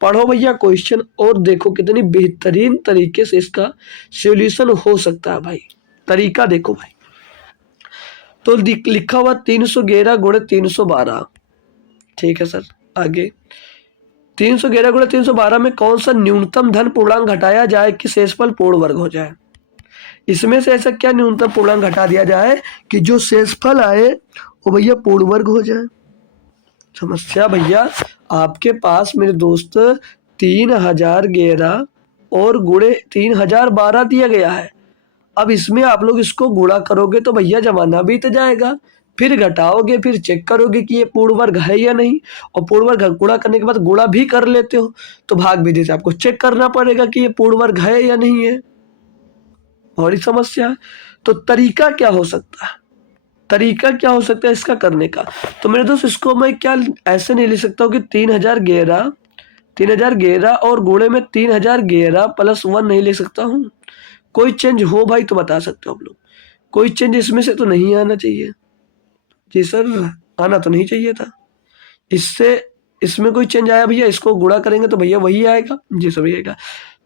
पढ़ो भैया क्वेश्चन और देखो कितनी बेहतरीन तरीके से इसका सॉल्यूशन हो सकता है भाई। तरीका देखो भाई, तो लिखा हुआ 311 गुणे 312, ठीक है सर। आगे 311 गुणे 312 में कौन सा न्यूनतम धन पूर्णांक घटाया जाए कि शेषफल पूर्ण वर्ग हो जाए। इसमें से ऐसा क्या न्यूनतम पूर्णांक घटा दिया जाए कि जो शेषफल आए वो भैया पूर्ण वर्ग हो जाए। समस्या भैया आपके पास मेरे दोस्त 3011 और गुणे 3012 दिया गया है। अब इसमें आप लोग इसको गुणा करोगे तो भैया जमाना बीत जाएगा, फिर घटाओगे, फिर चेक करोगे कि ये पूर्ण वर्ग है या नहीं, और पूर्ण वर्ग गुणा करने के बाद गुणा भी कर लेते हो तो भाग विधि से आपको चेक करना पड़ेगा कि ये पूर्ण वर्ग है या नहीं है। बड़ी समस्या है। तो तरीका क्या हो सकता है इसका करने का। तो मेरे दोस्त इसको मैं क्या ऐसे नहीं लिख सकता हूँ कि 3011 3011 और गुणे में 3011 प्लस 1 नहीं ले सकता हूँ? कोई चेंज हो भाई तो बता सकते हो आप लोग। कोई चेंज इसमें से तो नहीं आना चाहिए। जी सर, आना तो नहीं चाहिए था। इससे इसमें कोई चेंज आया भैया, इसको गुणा करेंगे तो भैया वही आएगा। जी सर, वही आएगा।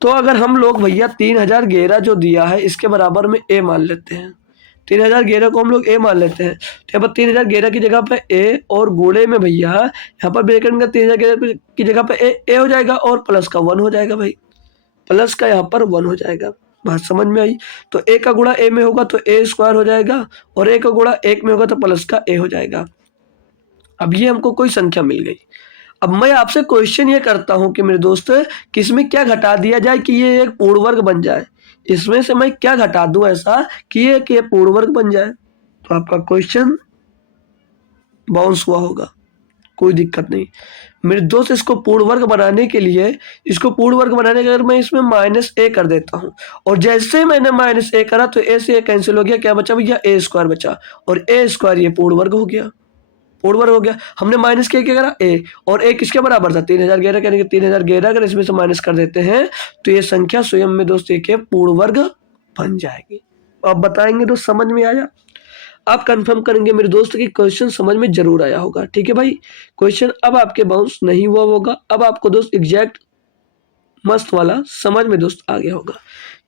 तो अगर हम लोग भैया 3011 जो दिया है इसके बराबर में ए मान लेते हैं। 3011 को हम लोग ए मान लेते हैं। तो यहाँ पर 3011 की जगह पे ए और गुणे में भैया यहाँ पर ब्रैकेट में 3011 की जगह पे ए हो जाएगा और प्लस का 1 हो जाएगा भाई। प्लस का यहाँ पर 1 हो जाएगा। बात समझ में आई? तो ए का गुणा ए में होगा तो ए स्क्वायर हो जाएगा और ए का गुणा 1 में होगा तो प्लस का ए हो जाएगा। अब ये हमको कोई संख्या मिल गई। अब मैं आपसे क्वेश्चन ये करता हूं कि मेरे दोस्त, कि इसमें क्या घटा दिया जाए कि ये एक पूर्ण वर्ग बन जाए। इसमें से मैं क्या घटा दूं ऐसा कि ये पूर्ण वर्ग बन जाए। तो आपका क्वेश्चन बाउंस हुआ होगा, कोई दिक्कत नहीं मेरे दोस्त। इसको पूर्ण वर्ग बनाने के लिए, इसको पूर्ण वर्ग बनाने के अगर मैं इसमें माइनस ए कर देता हूं और जैसे मैंने माइनस ए करा तो ए से ए कैंसिल हो गया, क्या बचा भैया? ए स्क्वायर बचा और ए स्क्वायर ये पूर्ण वर्ग हो गया। पूर्ण वर्ग हो गया। हमने माइनस क्या करा? ए, और ए किसके बराबर था? 3011 यानी कि 3011 अगर इसमें से माइनस कर देते हैं तो ये संख्या स्वयं में दोस्त एक पूर्ण वर्ग बन जाएगी। आप बताएंगे दोस्त समझ में आया? आप कंफर्म करेंगे मेरे दोस्त कि क्वेश्चन समझ में जरूर आया होगा। ठीक है भाई, क्वेश्चन अब आपके बाउंस नहीं हुआ होगा। अब आपको दोस्त एग्जैक्ट मस्त वाला समझ में दोस्त आ गया होगा।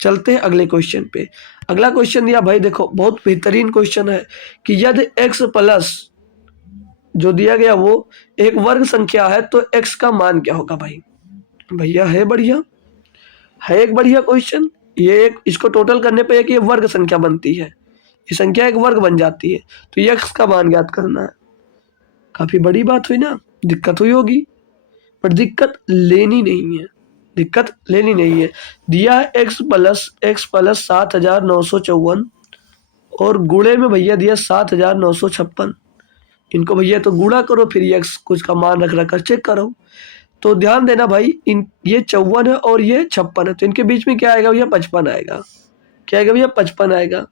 चलते हैं अगले क्वेश्चन पे। अगला क्वेश्चन दिया भाई, देखो बहुत बेहतरीन क्वेश्चन है कि यदि x प्लस जो दिया गया वो एक वर्ग संख्या है तो x का मान क्या होगा भाई? भैया है बढ़िया, है एक बढ़िया क्वेश्चन। ये एक इसको टोटल करने पे एक ये वर्ग संख्या बनती है, ये संख्या एक वर्ग बन जाती है। तो ये x का मान ज्ञात करना है। काफी बड़ी बात हुई ना, दिक्कत हुई होगी पर दिक्कत लेनी नहीं है, दिक्कत लेनी नहीं है। दिया है x प्लस 7954 और गुणे में भैया दिया 7956। इनको भैया तो गुणा करो, फिर ये x कुछ का मान रख कर चेक करो। तो ध्यान देना भाई, इन ये 54 है और ये 56 है, तो इनके बीच में क्या आएगा भैया? 55 आएगा। क्या आएगा भैया? 55 आएगा।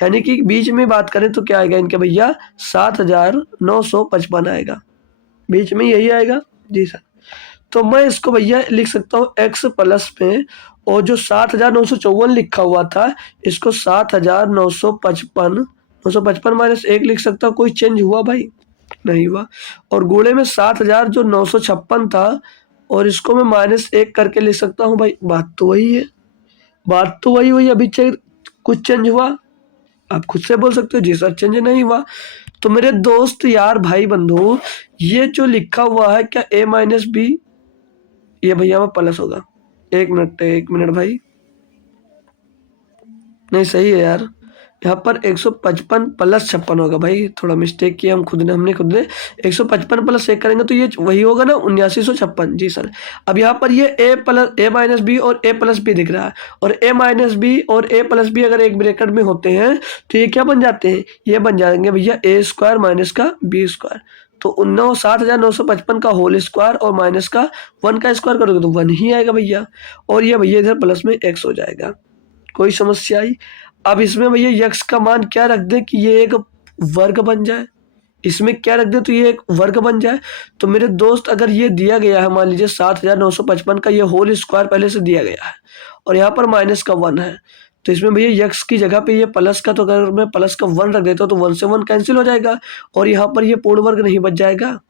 यानी कि बीच में बात करें तो क्या आएगा इनके भैया? 7955 आएगा, बीच में यही आएगा। जी सर, तो मैं इसको भैया लिख सकता हूँ x प्लस में, और जो 7954 लिखा हुआ था इसको 7955 955 माइनस 1 लिख सकता हूँ। कोई चेंज हुआ भाई? नहीं हुआ। और गुणे में 7000 जो 956 था और इसको मैं माइनस 1 करके लिख सकता हूँ भाई। बात तो वही है, बात तो वही हुई। अभी कुछ चेंज हुआ? आप खुद से बोल सकते हो जी सर चेंज नहीं हुआ। तो मेरे दोस्त यार भाई बंधु, ये जो लिखा हुआ है क्या a माइनस बी, ये भैया में प्लस होगा। एक मिनट भाई, नहीं सही है यार, यहाँ पर 155 प्लस 56 होगा भाई। थोड़ा मिस्टेक किया हमने खुद ने 155 प्लस 1 करेंगे तो ये वही होगा ना 7956। जी सर। अब यहाँ पर ये ए माइनस बी और ए प्लस बी दिख रहा है, और ए माइनस बी और ए प्लस बी अगर एक ब्रैकेट में होते हैं तो ये क्या बन जाते हैं? ये बन जाएंगे भैया ए स्क्वायर माइनस का बी स्क्वायर। तो 79,955 का होल स्क्वायर और माइनस का 1 का स्क्वायर करोगे तो 1 ही आएगा भैया, और ये भैया इधर प्लस में x हो जाएगा। कोई समस्या आई? अब इसमें भैया x का मान क्या रख दे कि ये एक वर्ग बन जाए, इसमें क्या रख दे तो ये एक वर्ग बन जाए। तो मेरे दोस्त अगर ये दिया गया है, मान लीजिए 7955 का ये होल स्क्वायर पहले से दिया गया है और यहाँ पर माइनस का 1 है, तो इसमें भैया x की जगह पे ये प्लस का, तो अगर मैं प्लस का 1 रख देता हूँ तो 1 से 1 कैंसिल हो जाएगा और यहाँ पर ये पूर्ण वर्ग नहीं बच जाएगा,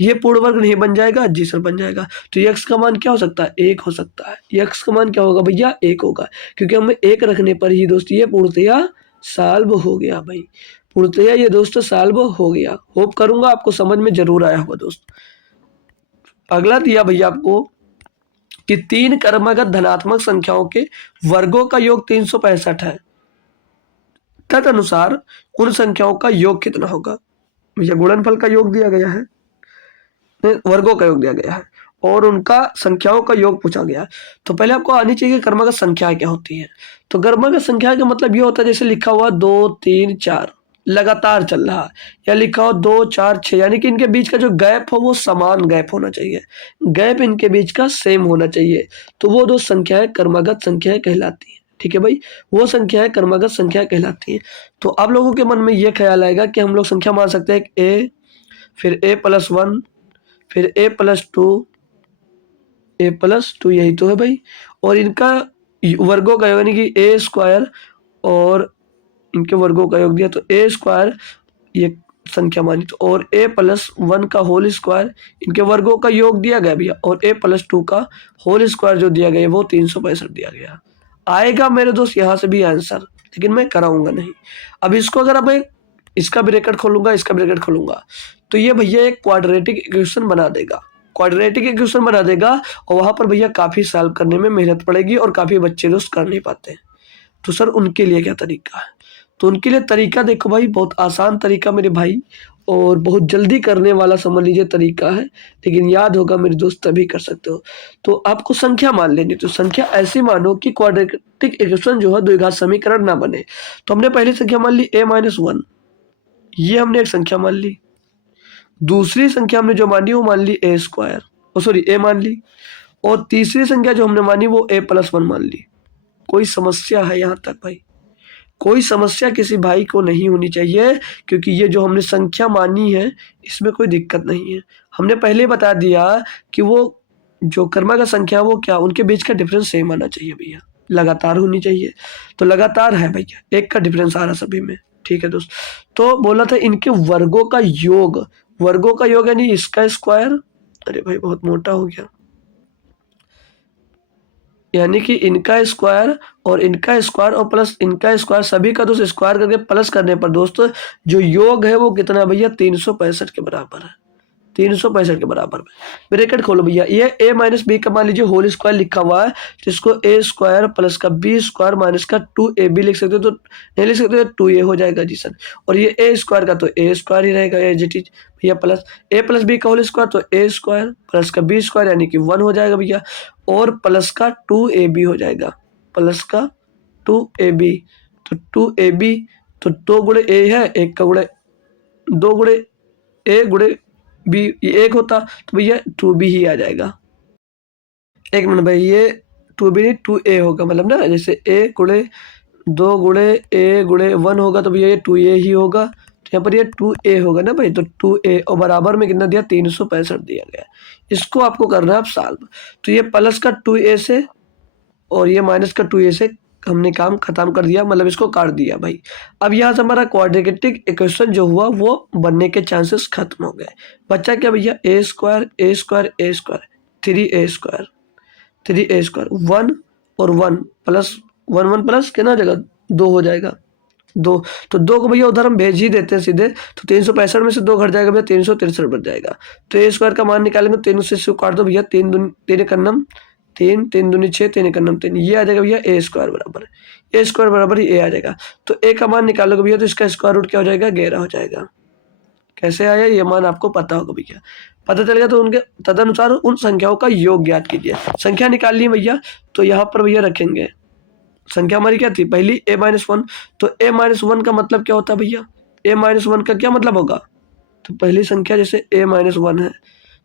ये पूर्ण वर्ग नहीं बन जाएगा। जी सर बन जाएगा। तो x का मान क्या हो सकता है? 1 हो सकता है। x का मान क्या होगा भैया? 1 होगा, क्योंकि हमें 1 रखने पर ही दोस्त ये पूर्णतया सॉल्व हो गया भाई, पूर्णतया ये दोस्त सॉल्व हो गया। होप करूंगा आपको समझ में जरूर आया होगा दोस्त। अगला दिया भैया आपको कि 3 क्रमागत धनात्मक संख्याओं के वर्गों का योग 365 है, तदनुसार उन संख्याओं का योग कितना होगा? भैया गुणनफल का योग दिया गया है, वर्गों का योग दिया गया है और उनका संख्याओं का योग पूछा गया है। तो पहले आपको आनी चाहिए क्रमागत संख्या क्या होती है। तो क्रमागत संख्या का मतलब ये होता है जैसे लिखा हुआ 2 3 4 लगातार चल रहा है, या लिखा हो 2 4 6, यानी कि इनके बीच का जो गैप हो वो समान गैप होना चाहिए, गैप इनके बीच का सेम होना चाहिए। तो वो दो संख्याएं क्रमागत संख्याएं कहलाती है। ठीक है भाई, वो संख्याएं क्रमागत संख्या कहलाती है। तो आप लोगों के मन में ये ख्याल आएगा कि हम लोग संख्या मान सकते हैं ए, फिर a+1, फिर a+2, ए प्लस टू, यही तो है भाई। और इनका वर्गों का योग यानी कि ए स्क्वायर और इनके वर्गों का योग दिया तो ए स्क्वायर ये संख्या मानी तो, और ए प्लस वन का होल स्क्वायर इनके वर्गों का योग दिया गया भैया, और ए प्लस टू का होल स्क्वायर जो दिया गया वो 365 दिया गया। आएगा मेरे दोस्त यहाँ से भी आंसर, लेकिन मैं कराऊंगा नहीं। अब इसको अगर मैं इसका ब्रैकेट खोलूंगा, इसका ब्रैकेट खोलूंगा, तो ये भैया एक क्वाड्रेटिक इक्वेशन बना देगा, क्वाड्रेटिक इक्वेशन बना देगा। और वहां पर भैया काफी सॉल्व करने में मेहनत पड़ेगी और काफी बच्चे दोस्त कर नहीं पाते हैं। तो सर उनके लिए क्या तरीका है? तो उनके लिए तरीका देखो भाई, बहुत आसान तरीका मेरे भाई, और बहुत जल्दी करने वाला समझ लीजिए तरीका है, लेकिन याद होगा मेरे दोस्त तभी कर सकते हो। तो आपको संख्या मान लेनी, तो संख्या ऐसी मानो कि क्वाड्रेटिक इक्वेशन जो है द्विघात समीकरण ना बने। तो हमने पहली संख्या मान ली a-1, ये हमने एक संख्या मान ली। दूसरी संख्या हमने जो मानी वो मान ली ए स्क्वायर, सॉरी ए मान ली। और तीसरी संख्या जो हमने मानी वो ए प्लस वन मान ली। कोई समस्या है यहाँ तक भाई? कोई समस्या किसी भाई को नहीं होनी चाहिए, क्योंकि ये जो हमने संख्या मानी है इसमें कोई दिक्कत नहीं है। हमने पहले बता दिया कि वो जो क्रमांक संख्या वो क्या, उनके बीच का डिफरेंस सेम आना चाहिए भैया, लगातार होनी चाहिए। तो लगातार है भैया, एक का डिफरेंस आ रहा सभी में, ठीक है दोस्त। तो बोला था इनके वर्गों का योग, वर्गों का योग यानी इसका स्क्वायर, अरे भाई बहुत मोटा हो गया, यानी कि इनका स्क्वायर और इनका स्क्वायर और प्लस इनका स्क्वायर, सभी का दोस्त स्क्वायर करके प्लस करने पर दोस्तों जो योग है वो कितना भैया 365 के बराबर है, 365 के बराबर में। ब्रैकेट खोलो भैया, ये a माइनस बी का मान लीजिए होल स्क्वायर लिखा हुआ है, तो इसको a स्क्वायर प्लस का b स्क्वायर माइनस का 2ab लिख सकते हो, तो नहीं लिख सकते तो 2a हो जाएगा जी सर। और ये a स्क्वायर का तो a स्क्वायर ही रहेगा भैया, प्लस a प्लस बी का होल स्क्वायर तो a स्क्वायर प्लस का b स्क्वायर यानी कि 1 हो जाएगा भैया, और प्लस का 2ab हो जाएगा, प्लस का 2ab, तो 2ab तो 2 गुणे a है, एक का गुणे 2 गुणे a गुणे बी, ये एक होता तो भैया 2b ही आ जाएगा। एक मिनट भाई, ये 2b नहीं 2a होगा, मतलब ना जैसे a गुणे 2 गुणे a गुणे 1 होगा तो भैया ये 2a ही होगा, तो यहाँ पर ये 2a होगा ना भाई, तो 2a और बराबर में कितना दिया 365 दिया गया। इसको आपको करना है आप सॉल्व। तो ये प्लस का 2a से और ये माइनस का 2a से हमने काम खत्म कर दिया, मतलब इसको काट दिया भाई। अब यहाँ से हमारा क्वाड्रेटिक इक्वेशन जो हुआ वो बनने के चांसेस खत्म हो गए। बच्चा क्या भैया A square A square A square 3a square 3a square 1 और 1 प्लस 1 प्लस कितना हो जाएगा 2 हो जाएगा, 2 तो 2 को भैया उधर हम भेज ही देते हैं सीधे, तो 365 में से 2 घट जाएगा भैया 363 बच जाएगा। तो ए स्क्वायर का मान निकालेंगे, 3 से इसको काट दो भैया, 3 का नम 3 3 दूनी 6 3 का नम 3, ये आ जाएगा भैया ए स्क्वायर बराबर ए स्क्वायर बराबर ही ए आ जाएगा। तो ए का मान निकालोगे भैया तो इसका स्क्वायर रूट क्या हो जाएगा 11 हो जाएगा। कैसे आया ये मान आपको पता होगा भैया, पता चलेगा तो उनके तदनुसार उन संख्याओं का योग ज्ञात कीजिए। संख्या निकाल ली भैया, तो यहाँ पर भैया रखेंगे संख्या हमारी क्या थी पहली a-1, तो a-1 का मतलब क्या होता है भैया, a-1 का क्या मतलब होगा, तो पहली संख्या जैसे a-1 है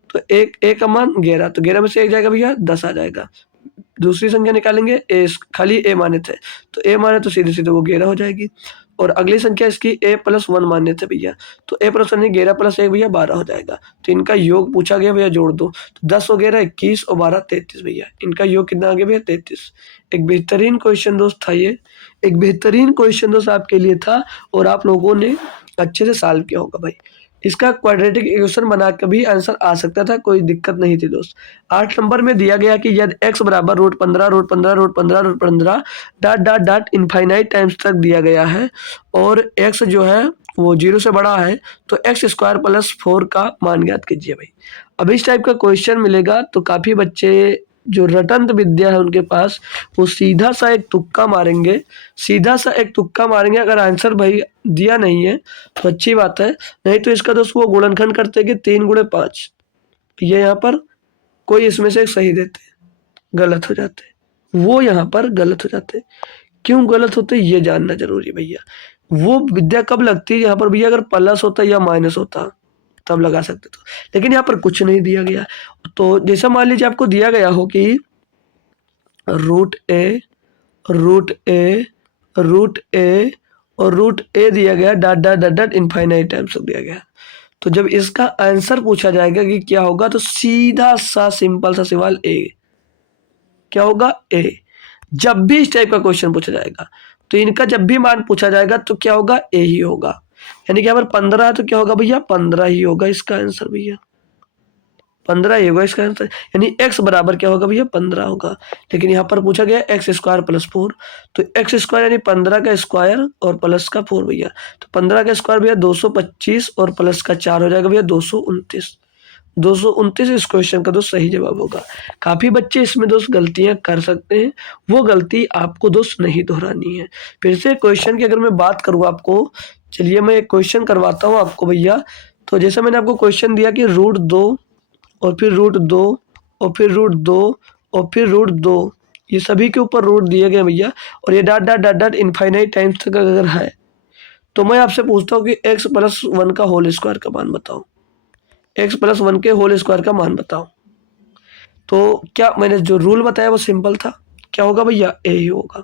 तो एक a का मान 11, तो 11 में से 1 जाएगा भैया 10 आ जाएगा। दूसरी संख्या निकालेंगे a, खाली a माने थे तो a माने तो सीधे सीधे वो 11 हो जाएगी। और अगली संख्या इसकी a+1 माने थे भैया, तो a+1 11 + 1 भैया 12 हो जाएगा। तो इनका योग पूछा गया भैया, जोड़ दो, तो 10 और 11 21 और 12 33 भैया, इनका योग कितना आ गया भैया 33। एक बेहतरीन क्वेश्चन दोस्त था ये, एक बेहतरीन क्वेश्चन दोस्त आपके लिए था और आप लोगों ने अच्छे से सॉल्व किया होगा भाई। इसका क्वाड्रेटिक इक्वेशन बना के भी आंसर आ सकता था, कोई दिक्कत नहीं थी दोस्त। 8 नंबर में दिया गया कि यदि x बराबर √15 √15 √15 √15 dot dot dot infinite times तक दिया गया है और x जो है वो 0 से बड़ा है, तो x स्क्वायर प्लस 4 का मान ज्ञात कीजिए भाई। अब इस टाइप का क्वेश्चन मिलेगा तो काफ़ी बच्चे जो रटंत विद्या है उनके पास, वो सीधा सा एक तुक्का मारेंगे, सीधा सा एक तुक्का मारेंगे। अगर आंसर भाई दिया नहीं है तो अच्छी बात है, नहीं तो इसका दोस्त वो गुणनखंड करते कि 3 × 5, ये यहाँ पर कोई इसमें से एक सही देते, गलत हो जाते, वो यहाँ पर गलत हो जाते। क्यों गलत होते ये जानना जरूरी भैया। वो विद्या कब लगती है यहाँ पर भैया, अगर प्लस होता या माइनस होता तब लगा सकते तो, लेकिन यहाँ पर कुछ नहीं दिया गया। तो जैसा मान लीजिए आपको दिया गया हो कि √a और √a दिया गया dot dot dot dot infinite times दिया गया, तो जब इसका आंसर पूछा जाएगा कि क्या होगा, तो सीधा सा सिंपल सा सवाल ए, क्या होगा ए। जब भी इस टाइप का क्वेश्चन पूछा जाएगा तो इनका जब भी मान पूछा जाएगा तो क्या होगा, ए ही होगा। यानी कि यहाँ पर 15 है तो क्या होगा भैया, 15 ही होगा इसका आंसर भैया, 15 ही होगा इसका आंसर। यानी x बराबर क्या होगा भैया, 15 होगा। लेकिन यहाँ पर पूछा गया एक्स स्क्वायर प्लस 4, तो एक्स स्क्वायर यानी 15 का स्क्वायर और प्लस का 4 भैया, तो 15 का स्क्वायर भैया 225 और प्लस का 4 हो जाएगा भैया 229। 229 इस क्वेश्चन का दोस्त सही जवाब होगा। काफ़ी बच्चे इसमें दोस्त गलतियां कर सकते हैं, वो गलती आपको दोस्त नहीं दोहरानी है। फिर से क्वेश्चन की अगर मैं बात करूँ आपको, चलिए मैं एक क्वेश्चन करवाता हूँ आपको भैया। तो जैसे मैंने आपको क्वेश्चन दिया कि √2 और फिर √2 और फिर √2 और फिर √2, ये सभी के ऊपर रूट दिए गए भैया, और ये dot dot dot dot infinite times तक अगर है तो मैं आपसे पूछता हूँ कि x+1 का होल स्क्वायर का मान बताओ, x+1 के होल स्क्वायर का मान बताओ। तो क्या मैंने जो रूल बताया वो सिंपल था, क्या होगा भैया, ए ही होगा।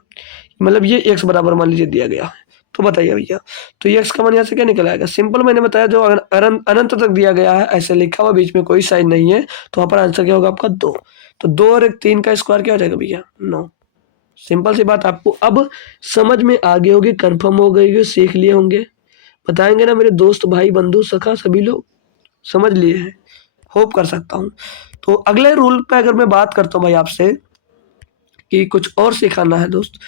मतलब ये x बराबर मान लीजिए दिया गया है, तो बताइए भैया, तो ये x का मान यहाँ से क्या निकल आएगा। सिंपल मैंने बताया, जो अनंत तक दिया गया है ऐसे लिखा हुआ, बीच में कोई साइन नहीं है, तो वहाँ पर आंसर क्या होगा आपका 2। तो 2 और 1 3 का स्क्वायर क्या हो जाएगा भैया, 9। सिंपल सी बात आपको अब समझ में आ गई होगी, कन्फर्म हो गई होगी, सीख लिए होंगे। बताएंगे ना मेरे दोस्त भाई बंधु सखा सभी लोग समझ लिए हैं, होप कर सकता हूँ। तो अगले रूल पे अगर मैं बात करता हूँ भाई आपसे कि कुछ और सिखाना है दोस्त,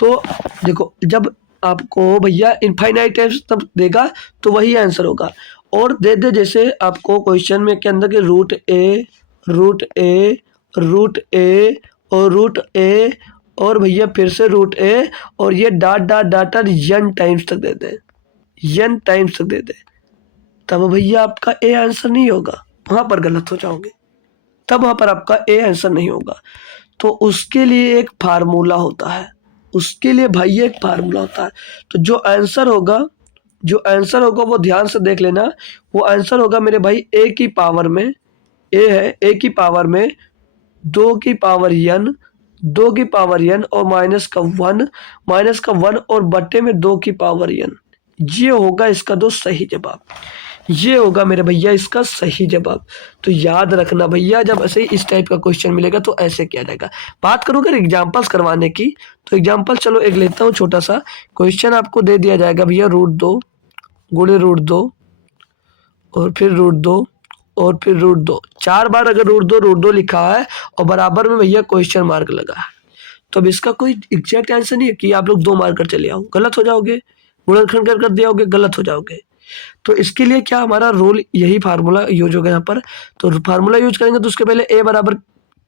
तो देखो जब आपको भैया इनफाइनाइट टाइम्स तब देगा तो वही आंसर होगा, और दे दे जैसे आपको क्वेश्चन में के अंदर के √a और √a और भैया फिर से √a और ये dot dot dot n times तक दे दे, n टाइम्स तक दे दे, तब भैया आपका ए आंसर नहीं होगा, वहां पर गलत हो जाओगे, तब वहां पर आपका ए आंसर नहीं होगा। तो उसके लिए एक फार्मूला होता है, उसके लिए भाई एक फार्मूला होता है। तो जो आंसर होगा वो ध्यान से देख लेना, वो आंसर होगा मेरे भाई ए की पावर में, ए है ए की पावर में 2 की पावर n, 2 की पावर n और माइनस का 1 और बट्टे में 2 की पावर n। ये होगा इसका दोस्त सही जवाब, ये होगा मेरे भैया इसका सही जवाब। तो याद रखना भैया, जब ऐसे इस टाइप का क्वेश्चन मिलेगा तो ऐसे किया जाएगा। बात करूँ अगर एग्जाम्पल्स करवाने की, तो एग्जाम्पल चलो एक लेता हूँ छोटा सा। क्वेश्चन आपको दे दिया जाएगा भैया √2 गुणे √2 और फिर √2 और फिर √2, 4 बार अगर √2 लिखा है और बराबर में भैया क्वेश्चन मार्क लगा है, तो अब इसका कोई एग्जैक्ट आंसर नहीं है कि आप लोग 2 मार्क कर चले आओ, गलत हो जाओगे। गुणनखंड कर दिया होगे, गलत हो जाओगे। तो इसके लिए क्या हमारा रूल, यही फार्मूला यूज होगा यहाँ पर। तो फार्मूला यूज करेंगे तो उसके पहले ए बराबर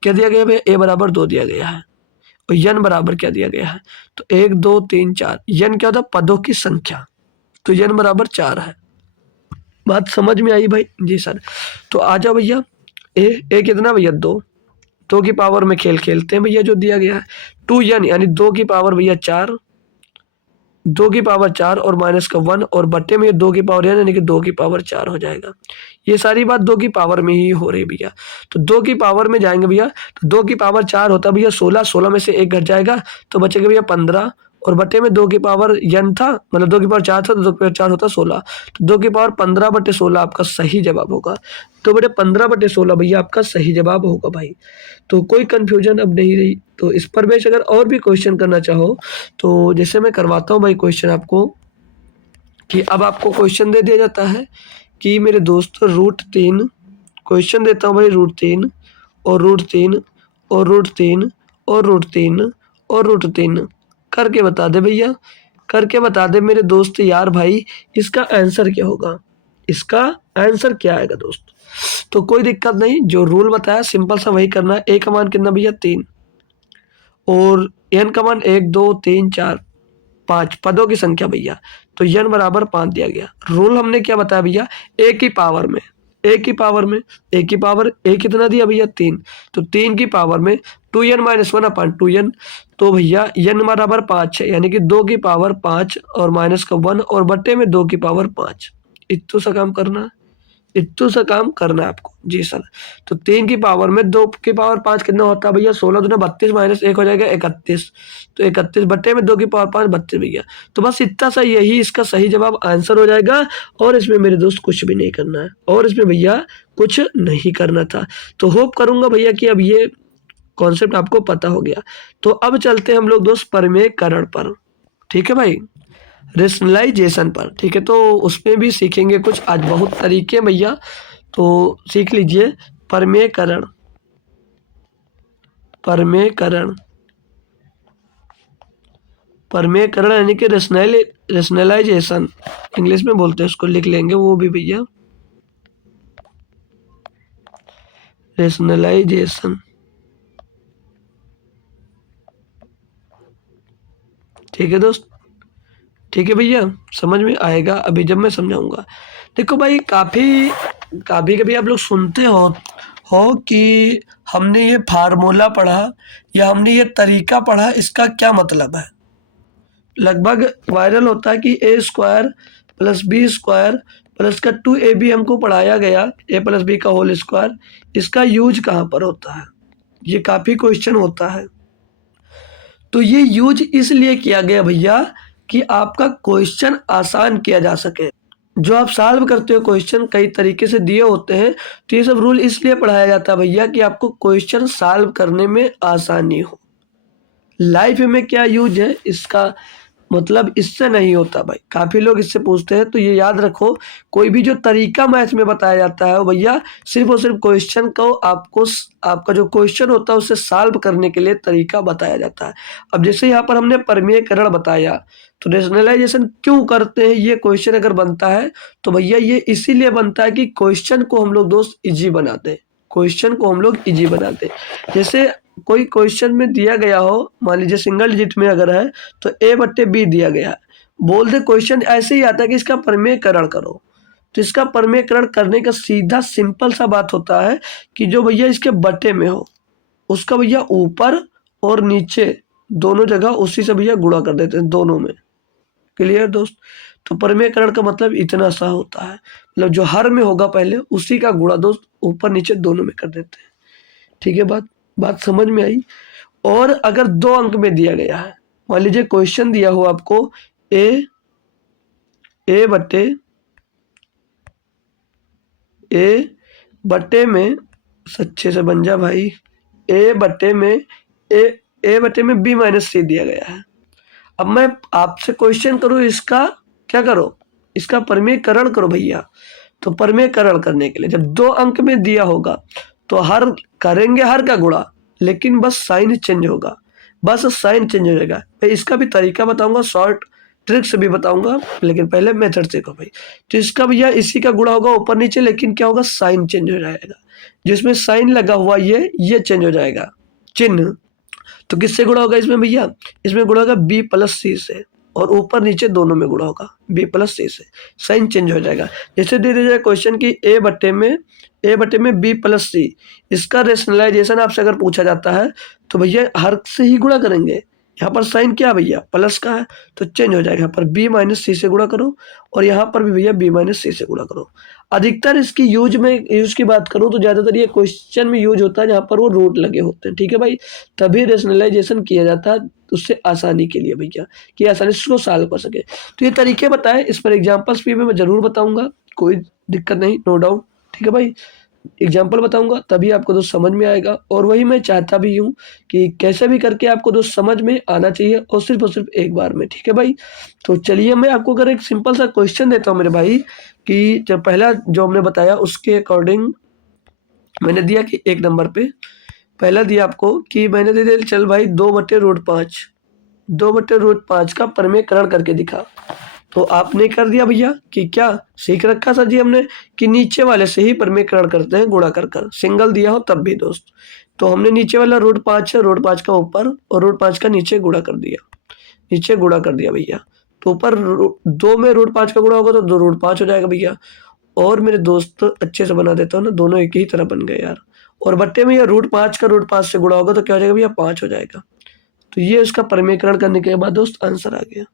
क्या दिया गया है, ए बराबर 2 दिया गया है, और यन बराबर क्या दिया गया है, तो 1 2 3 4, यन क्या होता है, पदों की संख्या, तो यन बराबर 4 है। बात समझ में आई भाई, जी सर। तो आ जाओ भैया, ए कितना भैया 2 की पावर में खेल खेलते हैं भैया, जो दिया गया है 2n यानी 2 की पावर भैया 4, 2 की पावर 4 और माइनस का 1 और बट्टे में 2 की पावर यानी कि 2 की पावर 4 हो जाएगा। ये सारी बात 2 की पावर में ही हो रही भैया। तो 2 की पावर में जाएंगे भैया, तो 2 की पावर 4 होता भैया 16, 16 में से 1 घट जाएगा तो बचेगा भैया 15, और बट्टे में 2 की पावर n था, मतलब 2 की पावर 4 था तो 2 की पावर 4 होता 16, तो 2 की पावर 15/16 आपका सही जवाब होगा। तो बेटे 15/16 भैया आपका सही जवाब होगा भाई। तो कोई कंफ्यूजन अब नहीं रही। तो इस पर बेश अगर और भी क्वेश्चन करना चाहो तो जैसे मैं करवाता हूँ भाई क्वेश्चन आपको, कि अब आपको क्वेश्चन दे दिया जाता है कि मेरे दोस्त √3, क्वेश्चन देता हूँ भाई √3 और √3 और √3 और √3 और √3 करके बता दे भैया, करके बता दे मेरे दोस्त यार भाई इसका आंसर क्या होगा, इसका आंसर क्या आएगा दोस्त। तो कोई दिक्कत नहीं, जो रूल बताया सिंपल सा वही करना है। ए का मान कितना भैया 3 और n का मान 1 2 3 4 5 पदों की संख्या भैया, तो n बराबर 5 दिया गया। रूल हमने क्या बताया भैया, ए की पावर में, ए की पावर में, ए की पावर ए कितना दिया भैया 3, तो 3 की पावर में 2n-1/2n, तो भैया n बराबर 5 है, यानी कि 2 की पावर 5 और माइनस का 1 और बट्टे में 2 की पावर 5। इतना सा काम करना है, इतना सा काम करना है आपको, जी सर। तो 3 की पावर में 2 की पावर 5 कितना होता है भैया 16 दूना 32 माइनस 1 हो जाएगा 31, तो 31 बट्टे में 2 की पावर 5 32 भैया। तो बस इतना सा, यही इसका सही जवाब आंसर हो जाएगा, और इसमें मेरे दोस्त कुछ भी नहीं करना है, और इसमें भैया कुछ नहीं करना था। तो होप करूंगा भैया कि अब ये कॉन्सेप्ट आपको पता हो गया। तो अब चलते हैं हम लोग दोस्त प्रमेयकरण पर, ठीक है भाई, रेशनलाइजेशन पर, ठीक है। तो उसमें भी सीखेंगे कुछ, आज बहुत तरीके हैं भैया, तो सीख लीजिए। प्रमेयकरण, प्रमेयकरण, प्रमेयकरण यानी कि रेशनलाइजेशन, इंग्लिश में बोलते हैं उसको, लिख लेंगे वो भी भैया, रेशनलाइजेशन, ठीक है दोस्त, ठीक है भैया, समझ में आएगा अभी जब मैं समझाऊंगा। देखो भाई, काफ़ी कभी कभी आप लोग सुनते हो कि हमने ये फार्मूला पढ़ा या हमने ये तरीका पढ़ा, इसका क्या मतलब है। लगभग वायरल होता है कि A square plus B square plus का 2ab हमको पढ़ाया गया, ए प्लस बी का होल स्क्वायर, इसका यूज कहाँ पर होता है, ये काफ़ी क्वेश्चन होता है। तो ये यूज इसलिए किया गया भैया कि आपका क्वेश्चन आसान किया जा सके। जो आप सॉल्व करते हो क्वेश्चन कई तरीके से दिए होते हैं, तो ये सब रूल इसलिए पढ़ाया जाता है भैया कि आपको क्वेश्चन सॉल्व करने में आसानी हो। लाइफ में क्या यूज है इसका, मतलब इससे नहीं होता भाई। काफ़ी लोग इससे पूछते हैं, तो ये याद रखो, कोई भी जो तरीका मैथ में बताया जाता है वो भैया सिर्फ और सिर्फ क्वेश्चन को आपको, आपका जो क्वेश्चन होता है उसे सॉल्व करने के लिए तरीका बताया जाता है। अब जैसे यहाँ पर हमने प्रमेयकरण बताया, तो रेशनलाइजेशन क्यों करते हैं, ये क्वेश्चन अगर बनता है तो भैया ये इसीलिए बनता है कि क्वेश्चन को हम लोग दोस्त ईजी बनाते हैं, क्वेश्चन को हम लोग ईजी बनाते हैं। जैसे कोई क्वेश्चन में दिया गया हो, मान लीजिए सिंगल डिजिट में अगर है तो a/b दिया गया है, बोल दे क्वेश्चन ऐसे ही आता है कि इसका प्रमेयकरण करो, तो इसका प्रमेयकरण करने का सीधा सिंपल सा बात होता है कि जो भैया इसके बटे में हो उसका भैया ऊपर और नीचे दोनों जगह उसी से भैया गुणा कर देते हैं दोनों में। क्लियर दोस्त। तो प्रमेयकरण का मतलब इतना सा होता है, मतलब जो हर में होगा पहले उसी का गुणा दोस्त ऊपर नीचे दोनों में कर देते हैं। ठीक है, बात बात समझ में आई। और अगर 2 अंक में दिया गया है, मान लीजिए क्वेश्चन दिया हो आपको ए बटे में, सच्चे से बन जा भाई, ए बटे में बी माइनस सी दिया गया है। अब मैं आपसे क्वेश्चन करूं, इसका क्या करो, इसका प्रमेयकरण करो भैया। तो प्रमेयकरण करने के लिए जब 2 अंक में दिया होगा तो हर करेंगे, हर का गुणा, लेकिन बस साइन चेंज होगा, बस साइन चेंज हो जाएगा भाई। इसका भी तरीका बताऊंगा, शॉर्ट ट्रिक्स भी बताऊंगा, लेकिन पहले मेथड सीखो भाई। तो इसका भैया इसी का गुणा होगा ऊपर नीचे, लेकिन क्या होगा, साइन चेंज हो जाएगा। जिसमें साइन लगा हुआ ये चेंज हो जाएगा चिन्ह। तो किससे गुणा होगा इसमें भैया, इसमें गुणा होगा बी प्लस सी से, और ऊपर नीचे दोनों में गुणा होगा बी प्लस सी से, साइन चेंज हो जाएगा। जैसे दे दिया जाए क्वेश्चन की ए बटे में बी प्लस सी, इसका रेशनलाइजेशन आपसे अगर पूछा जाता है तो भैया हर से ही गुणा करेंगे। यहाँ पर साइन क्या है भैया, प्लस का है, तो चेंज हो जाएगा। यहाँ पर बी माइनस सी से गुणा करो, और यहाँ पर भी भैया बी माइनस सी से गुणा करो। अधिकतर इसकी यूज की बात करूँ तो ज़्यादातर ये क्वेश्चन में यूज होता है जहाँ पर वो रूट लगे होते हैं। ठीक है भाई, तभी रेशनलाइजेशन किया जाता है, उससे आसानी के लिए भैया, कि आसानी से उसको सॉल्व कर सके। तो ये तरीके बताए, इस पर एग्जाम्पल्स भी मैं ज़रूर बताऊंगा, कोई दिक्कत नहीं, नो डाउट। ठीक है भाई, एग्जाम्पल बताऊंगा तभी आपको दोस्त समझ में आएगा, और वही मैं चाहता भी हूँ कि कैसे भी करके आपको दोस्त समझ में आना चाहिए, और सिर्फ एक बार में। ठीक है भाई, तो चलिए मैं आपको अगर एक सिंपल सा क्वेश्चन देता हूँ मेरे भाई, कि जब पहला जो हमने बताया उसके अकॉर्डिंग मैंने दिया कि 1 नंबर पे पहला दिया आपको कि मैंने दे दिया, चल भाई 2/√5 का प्रमेयकरण करके दिखा। तो आपने कर दिया भैया कि क्या सीख रखा सर जी हमने कि नीचे वाले से ही प्रमेयकरण करते हैं गुणा कर, सिंगल दिया हो तब भी दोस्त। तो हमने नीचे वाला √5 है, √5 का ऊपर और √5 का नीचे गुणा कर दिया, नीचे गुणा कर दिया भैया। तो ऊपर 2 में √5 का गुणा होगा तो 2√5 हो जाएगा भैया। और मेरे दोस्त अच्छे से बना देता हूँ ना, दोनों एक ही तरह बन गए यार। और बट्टे में √5 का √5 से गुणा होगा तो क्या हो जाएगा भैया, 5 हो जाएगा। तो ये इसका प्रमेयकरण करने के बाद दोस्त आंसर आ गया।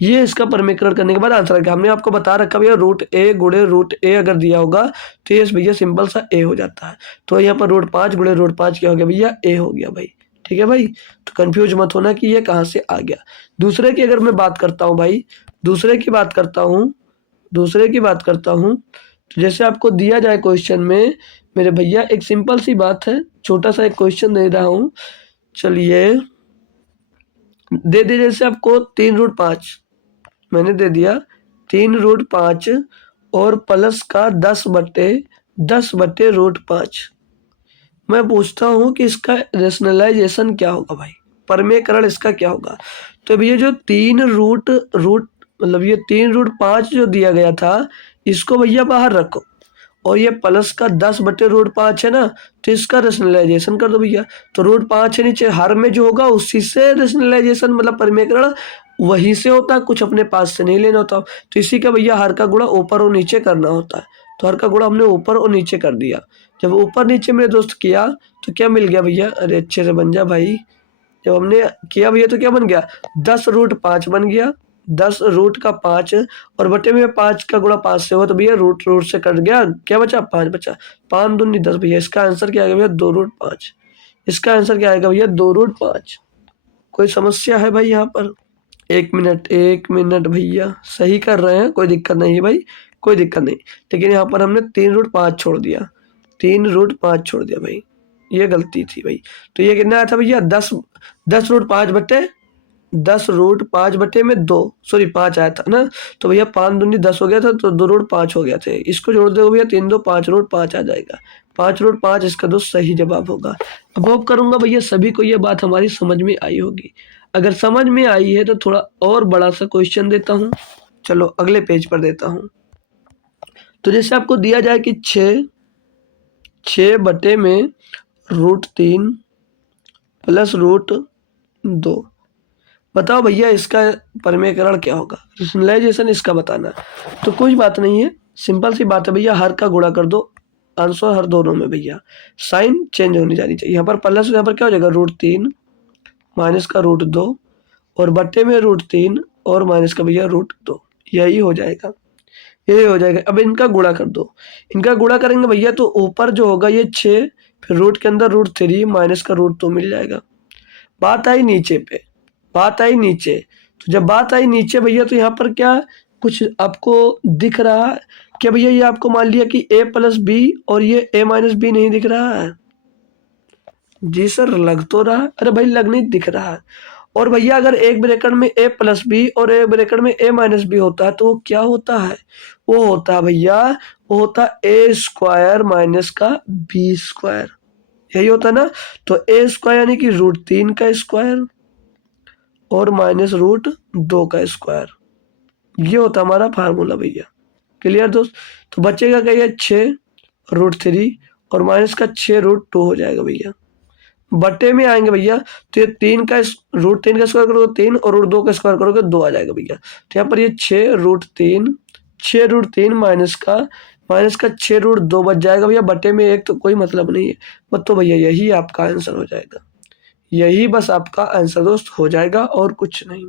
ये इसका प्रमेयकरण करने के बाद आंसर आ गया। हमने आपको बता रखा भैया √a गुणे √a अगर दिया होगा तो ये भैया सिंपल सा a हो जाता है। तो यहाँ पर √5 गुणे √5 क्या हो गया भैया, a हो गया भाई। ठीक है भाई, तो कंफ्यूज मत होना कि ये कहाँ से आ गया। दूसरे की अगर मैं बात करता हूँ भाई, दूसरे की बात करता हूँ, तो जैसे आपको दिया जाए क्वेश्चन में मेरे भैया, एक सिंपल सी बात है, छोटा सा एक क्वेश्चन दे रहा हूँ। चलिए दे दिए जैसे आपको 3√5, मैंने दे दिया 3√5 और प्लस का 10/10/√5। मैं पूछता हूँ कि इसका रेशनलाइजेशन क्या होगा भाई, परमेकरण इसका क्या होगा। तो भैया जो 3 रूट मतलब ये 3√5 जो दिया गया था, इसको भैया बाहर रखो, और ये प्लस का 10/√5 है ना, तो इसका रेशनलाइजेशन कर दो भैया। तो √5 है नीचे, हर में जो होगा उसी से रेशनलाइजेशन मतलब परमेकरण वहीं से होता है, कुछ अपने पास से नहीं लेना होता। तो इसी का भैया हर का गुणा ऊपर और नीचे करना होता है। तो हर का गुणा हमने ऊपर और नीचे कर दिया। जब ऊपर नीचे मेरे दोस्त किया तो क्या मिल गया भैया, अरे अच्छे से बन जा भाई। जब हमने किया भैया तो क्या बन गया, 10√5 बन गया, 10√5 और बटे में 5 का गुणा 5 से हुआ, तो भैया रूट रूट से कट गया, क्या बचा 5 बचा, 5 दूनी 10 भैया। इसका आंसर क्या आएगा भैया 2√5। इसका आंसर क्या आएगा भैया 2√5। कोई समस्या है भाई यहाँ पर? 1 मिनट भैया, सही कर रहे हैं, कोई दिक्कत नहीं है भाई, कोई दिक्कत नहीं। लेकिन यहाँ पर हमने 3√5 छोड़ दिया, 3√5 छोड़ दिया भाई, ये गलती थी भाई। तो ये कितना आया था भैया 10√5/10 सॉरी 5 आया था ना। तो भैया 5 दूनी 10 हो गया था, तो 2√5 हो गया थे। इसको जोड़ दो भैया, 3×2=5√5 आ जाएगा। 5√5 इसका दोस्त सही जवाब होगा। अब होप करूंगा भैया सभी को ये बात हमारी समझ में आई होगी। अगर समझ में आई है तो थोड़ा और बड़ा सा क्वेश्चन देता हूँ, चलो अगले पेज पर देता हूँ। तो जैसे आपको दिया जाए कि 6 बटे में √3 प्लस √2, बताओ भैया इसका परमेकरण क्या होगा, रेशनलाइजेशन इसका बताना। तो कोई बात नहीं है, सिंपल सी बात है भैया, हर का गुणा कर दो, आंसर हर दोनों में भैया साइन चेंज होनी जानी चाहिए। यहाँ पर प्लस, यहाँ पर क्या हो जाएगा √3 माइनस का √2 और बट्टे में √3 और माइनस का भैया √2, यही हो जाएगा, यही हो जाएगा। अब इनका गुणा कर दो, इनका गुणा करेंगे भैया तो ऊपर जो होगा ये 6, फिर रूट के अंदर √3 माइनस का √2 मिल जाएगा। बात आई नीचे पे, बात आई नीचे। तो जब बात आई नीचे भैया तो यहाँ पर क्या कुछ आपको दिख रहा है क्या भैया, ये आपको मान लिया कि a+b और ये a-b नहीं दिख रहा है? जी सर लग तो रहा है, अरे भाई लग नहीं दिख रहा है। और भैया अगर एक ब्रैकेट में a+b और एक ब्रैकेट में a-b होता है तो वो क्या होता है, वो होता है भैया, वो होता है a² माइनस का b², यही होता है ना। तो a² यानी कि √3 का स्क्वायर और माइनस √2 का स्क्वायर, ये होता है हमारा फार्मूला भैया। क्लियर दोस्त? तो बचेगा क्या, ये 6√3 और माइनस का 6√2 हो जाएगा भैया। बटे में आएंगे भैया तो ये √3 का स्क्वायर करोगे 3 और √2 का स्क्वायर करोगे 2 आ जाएगा भैया। तो यहाँ पर ये 6√3 माइनस का 6√2 बच जाएगा भैया, बटे में 1 तो कोई मतलब नहीं है, बस तो भैया यही आपका आंसर हो जाएगा, यही बस आपका आंसर दोस्त हो जाएगा और कुछ नहीं।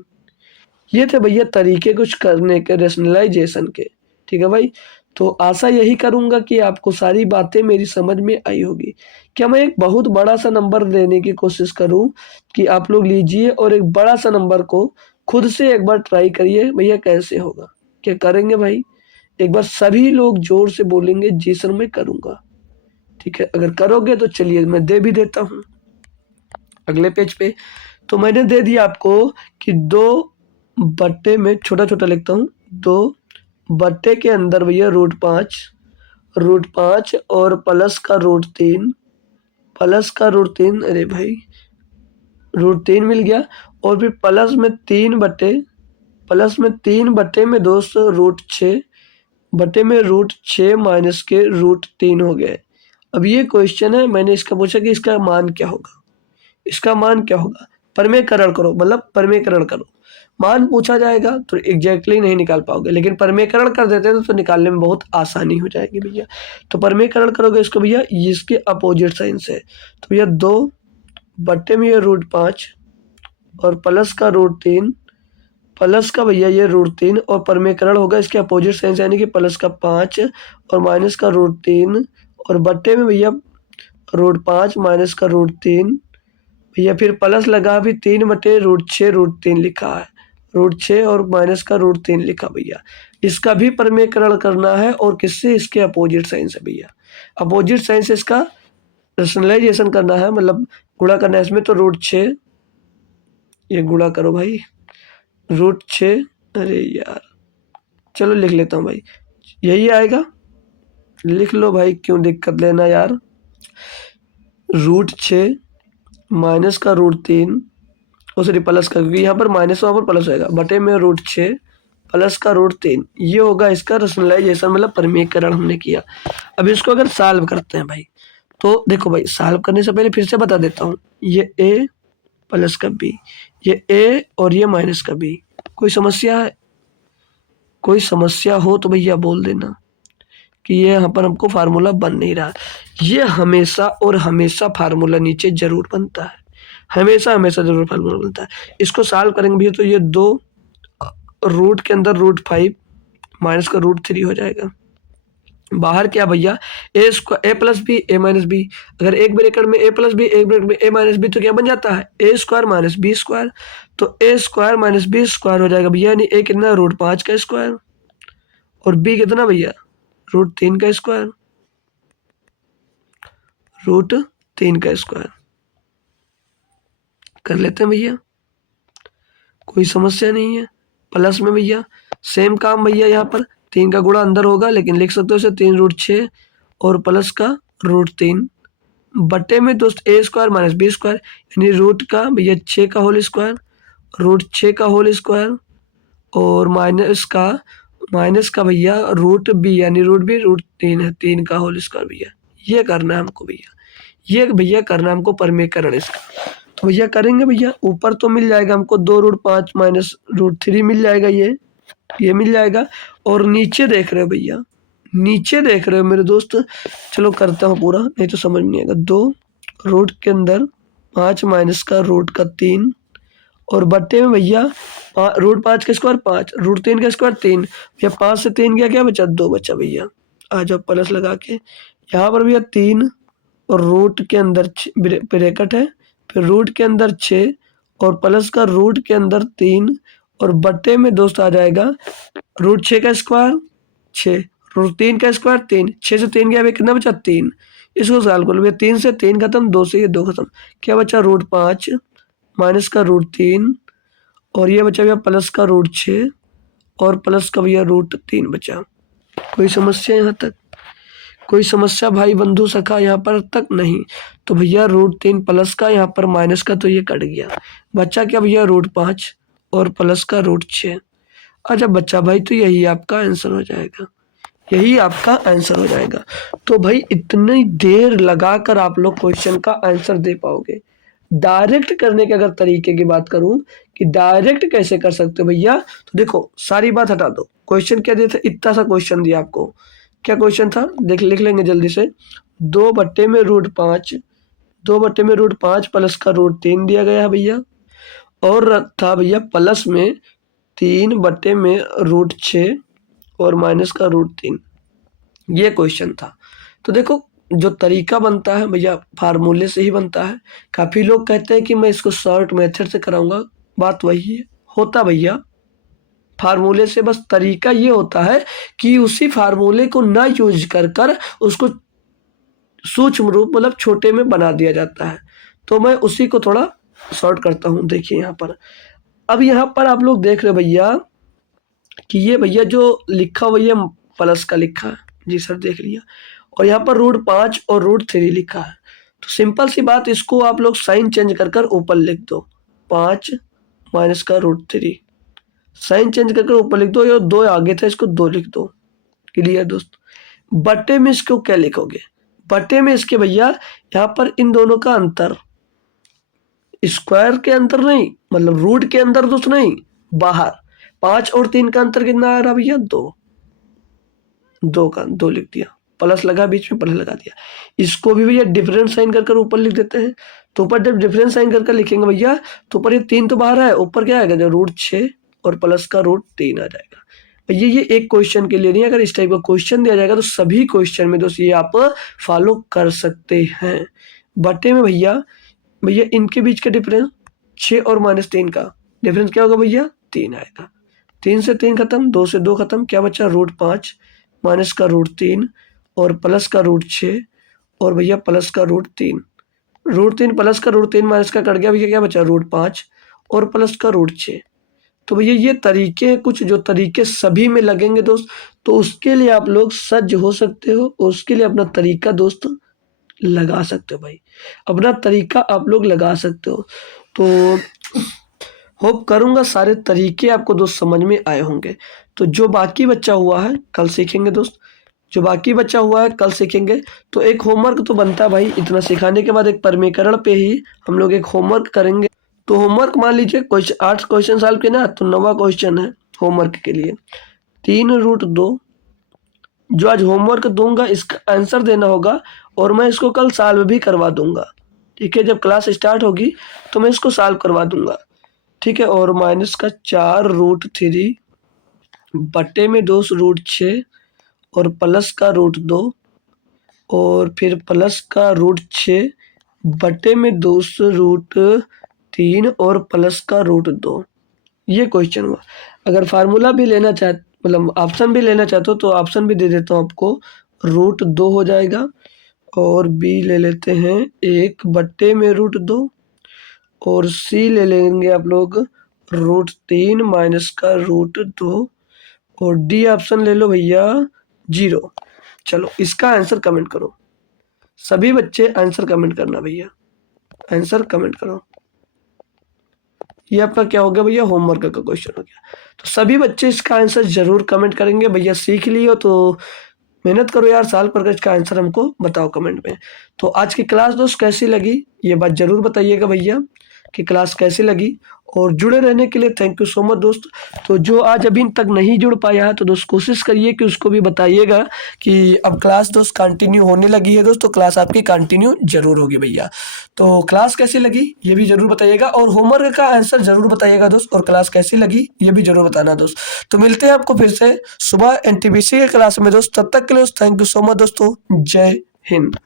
ये थे भैया तरीके कुछ करने के रेशनलाइजेशन के, ठीक है भाई। तो आशा यही करूंगा कि आपको सारी बातें मेरी समझ में आई होगी। क्या मैं एक बहुत बड़ा सा नंबर देने की कोशिश करूं कि आप लोग लीजिए और एक बड़ा सा नंबर को खुद से एक बार ट्राई करिए भैया, कैसे होगा, क्या करेंगे भाई? एक बार सभी लोग जोर से बोलेंगे जी सर मैं करूंगा, ठीक है? अगर करोगे तो चलिए मैं दे भी देता हूँ अगले पेज पे। तो मैंने दे दिया आपको कि 2 बट्टे में, छोटा छोटा लिखता हूँ, 2 बट्टे के अंदर भैया √5 और प्लस का √3, अरे भाई √3 मिल गया, और फिर प्लस में 3 बट्टे में दोस्त √6 बटे में √6 माइनस के √3 हो गए। अब ये क्वेश्चन है, मैंने इसका पूछा कि इसका मान क्या होगा, इसका मान क्या होगा, परमेकरण करो, मतलब परमेकरण करो। मान पूछा जाएगा तो एग्जैक्टली नहीं निकाल पाओगे, लेकिन परमेकरण कर देते हैं तो निकालने में बहुत आसानी हो जाएगी भैया। तो परमेकरण करोगे इसको भैया, इसके अपोजिट साइन से, तो भैया 2 बट्टे में ये √5 और प्लस का √3, प्लस का भैया ये √3 और परमेकरण होगा इसके अपोजिट साइन से, यानी कि प्लस का 5 और माइनस का √3 और बट्टे में भैया √5 माइनस का √3 भैया, फिर प्लस लगा भी 3 बटे √6 √3 लिखा है, √6 और माइनस का √3 लिखा भैया। इसका भी परमीकरण करना है और किससे, इसके अपोजिट साइन से भैया। अपोजिट साइन से इसका रैशनलाइजेशन करना है, मतलब गुणा करना है इसमें। तो √6, ये गुणा करो भाई, √6, अरे यार चलो लिख लेता हूँ भाई, यही आएगा, लिख लो भाई, क्यों दिक्कत लेना यार। √6 माइनस का √3 और सॉरी प्लस का, क्योंकि यहाँ पर माइनस वहाँ पर प्लस होएगा, बटे में √6 प्लस का √3, ये होगा इसका रैशनलाइजेशन, मतलब परमीकरण हमने किया। अब इसको अगर सॉल्व करते हैं भाई, तो देखो भाई, सॉल्व करने से पहले फिर से बता देता हूँ, ये a प्लस का b, ये a और ये माइनस का b। कोई समस्या है? कोई समस्या हो तो भैया बोल देना कि ये यहाँ पर हमको फार्मूला बन नहीं रहा। ये हमेशा और हमेशा फार्मूला नीचे जरूर बनता है, हमेशा हमेशा जरूर फार्मूला बनता है। इसको सॉल्व करेंगे भैया तो ये 2 रूट के अंदर √5 माइनस का √3 हो जाएगा। बाहर क्या भैया, a plus b a minus b, अगर एक ब्रैकेट में a प्लस बी एक ब्रैकेट में a माइनस बी, तो क्या बन जाता है a² माइनस b²। तो a² माइनस b² हो जाएगा भैया, यानी a कितना, √5 का स्क्वायर, और b कितना भैया, √3 का स्क्वायर, √3 का स्क्वायर। कर लेते हैं भैया, कोई समस्या नहीं है। प्लस में भैया सेम काम भैया, यहाँ पर 3 का गुणा अंदर होगा, लेकिन लिख सकते हो इसे 3√6 और प्लस का √3 बटे में दोस्त a² माइनस b², यानी रूट का भैया 6 का होल स्क्वायर, √6 का होल स्क्वायर, और माइनस का भैया √b, यानी √b √3 है, 3 का होल स्क्वायर भैया। ये करना है हमको भैया, ये भैया करना है हमको परमीकरण इसका। तो भैया करेंगे भैया, ऊपर तो मिल जाएगा हमको 2√5 माइनस √3 मिल जाएगा, ये मिल जाएगा। और नीचे देख रहे हो भैया, नीचे देख रहे हो मेरे दोस्त, चलो करता हूँ पूरा, नहीं तो समझ नहीं आएगा। 2 रूट के अंदर 5 माइनस का √3 और बट्टे में भैया √5 का स्क्वायर 5, √3 का स्क्वायर 3, भैया 5 से 3 गया, क्या बचा, 2 बचा भैया। आ जाओ प्लस लगा के, यहाँ पर भैया 3 और रूट के अंदर ब्रैकेट है, फिर रूट के अंदर 6 और प्लस का रूट के अंदर 3 और बट्टे में दोस्त आ जाएगा √6 का स्क्वायर 6, √3 का स्क्वायर 3, 6 से 3 गया भैया, कितना बचा 3। इसको सॉल्व कर लो भैया, 3 से 3 खत्म, 2 से ये 2 खत्म, क्या बचा √5 माइनस का √3 और ये बचा भैया प्लस का √6 और प्लस का भैया √3 बचा। कोई समस्या यहाँ तक? कोई समस्या भाई बंधु सखा यहाँ पर तक नहीं? तो भैया √3 प्लस का यहाँ पर माइनस का, तो ये कट गया, बच्चा क्या भैया √5 और प्लस का √6। अच्छा बच्चा भाई, तो यही आपका आंसर हो जाएगा, यही आपका आंसर हो जाएगा। तो भाई इतनी देर लगाकर आप लोग क्वेश्चन का आंसर दे पाओगे। डायरेक्ट करने के अगर तरीके की बात करूं कि डायरेक्ट कैसे कर सकते हो भैया, तो देखो सारी बात हटा दो, क्वेश्चन क्या दिया था, इतना सा क्वेश्चन दिया आपको। क्या क्वेश्चन था, लिख लेंगे जल्दी से। 2 बट्टे में √5, 2 बट्टे में √5 प्लस का √3 दिया गया है भैया, और था भैया प्लस में 3 बट्टे में √6 और माइनस का √3, ये क्वेश्चन था। तो देखो जो तरीका बनता है भैया फार्मूले से ही बनता है। काफ़ी लोग कहते हैं कि मैं इसको शॉर्ट मेथड से कराऊंगा, बात वही है, होता भैया फार्मूले से, बस तरीका ये होता है कि उसी फार्मूले को ना यूज कर उसको सूक्ष्म रूप मतलब छोटे में बना दिया जाता है। तो मैं उसी को थोड़ा शॉर्ट करता हूँ। देखिए यहाँ पर, अब यहाँ पर आप लोग देख रहे हो भैया कि ये भैया जो लिखा हुआ ये प्लस का लिखा है, जी सर देख लिया, और यहाँ पर √5 और √3 लिखा है। तो सिंपल सी बात, इसको आप लोग साइन चेंज कर ऊपर लिख दो, 5 माइनस का √3, साइन चेंज कर ऊपर लिख दो, ये 2 आगे था इसको 2 लिख दो। क्लियर दोस्त? बट्टे में इसको क्या लिखोगे, बट्टे में इसके भैया यहाँ पर इन दोनों का अंतर, स्क्वायर के अंतर नहीं, मतलब रूट के अंदर दोस्त नहीं, बाहर 5 और 3 का अंतर कितना आ रहा भैया, 2, 2 का 2 लिख दिया, प्लस लगा बीच में, प्लस लगा दिया। इसको भी भैया डिफरेंस साइन कर ऊपर लिख देते हैं। तो ऊपर जब डिफरेंस साइन कर लिखेंगे भैया, तो ऊपर ये 3 तो बाहर है, ऊपर क्या आएगा, जो √6 और प्लस का √3 आ जाएगा भैया। ये एक क्वेश्चन के लिए नहीं, अगर इस टाइप का क्वेश्चन दिया जाएगा तो सभी क्वेश्चन में दोस्त ये आप फॉलो कर सकते हैं। बटे में भैया इनके बीच का डिफरेंस 6 और -3 का डिफरेंस क्या होगा भैया, 3 आएगा। 3 से 3 खत्म, 2 से 2 खत्म, क्या बचा √5 माइनस का √3 और प्लस का √6 और भैया प्लस का √3। √3 प्लस का √3 माइनस का कट गया भैया, क्या बचा √5 और प्लस का √6। तो भैया ये तरीके हैं कुछ, जो तरीके सभी में लगेंगे दोस्त, तो उसके लिए आप लोग सज्ज हो सकते हो और उसके लिए अपना तरीका दोस्त लगा सकते हो भाई, अपना तरीका आप लोग लगा सकते हो। तो होप करूँगा सारे तरीके आपको दोस्त समझ में आए होंगे। तो जो बाकी बचा हुआ है कल सीखेंगे दोस्त, जो बाकी बचा हुआ है कल सीखेंगे। तो एक होमवर्क तो बनता है भाई, इतना सिखाने के बाद एक परमीकरण पे ही हम लोग एक होमवर्क करेंगे। तो होमवर्क मान लीजिए 8 क्वेश्चन सॉल्व किए ना, तो 9वां क्वेश्चन है होमवर्क के लिए 3√2। जो आज होमवर्क दूंगा इसका आंसर देना होगा और मैं इसको कल सॉल्व भी करवा दूंगा। ठीक है, जब क्लास स्टार्ट होगी तो मैं इसको सॉल्व करवा दूंगा। ठीक है, और माइनस का 4√3 बटे में 2√6 और प्लस का √2 और फिर प्लस का √6 बटे में 2√3 और प्लस का √2। ये क्वेश्चन हुआ। अगर फार्मूला भी लेना मतलब ऑप्शन भी लेना चाहते हो तो ऑप्शन भी दे देता हूँ आपको, √2 हो जाएगा और बी ले लेते हैं 1 बटे में √2 और सी ले लेंगे आप लोग √3 माइनस का √2 और डी ऑप्शन ले लो भैया 0। चलो इसका आंसर कमेंट करो, सभी बच्चे आंसर कमेंट करना भैया, आंसर कमेंट करो। ये आपका क्या हो गया भैया, होमवर्क का क्वेश्चन हो गया। तो सभी बच्चे इसका आंसर जरूर कमेंट करेंगे भैया, सीख लियो तो मेहनत करो यार, साल पर इसका आंसर हमको बताओ कमेंट में। तो आज की क्लास दोस्त कैसी लगी ये बात जरूर बताइएगा भैया कि क्लास कैसी लगी, और जुड़े रहने के लिए थैंक यू सो मच दोस्त। तो जो आज अभी तक नहीं जुड़ पाया है तो दोस्त कोशिश करिए कि उसको भी बताइएगा कि अब क्लास दोस्त कंटिन्यू होने लगी है दोस्त, तो क्लास आपकी कंटिन्यू जरूर होगी भैया। तो क्लास कैसी लगी ये भी जरूर बताइएगा और होमवर्क का आंसर जरूर बताइएगा दोस्त, और क्लास कैसी लगी ये भी जरूर बताना दोस्त। तो मिलते हैं आपको फिर से सुबह एनटीपीसी के क्लास में दोस्त, तब तक के लिए थैंक यू सो मच दोस्तों, जय हिंद।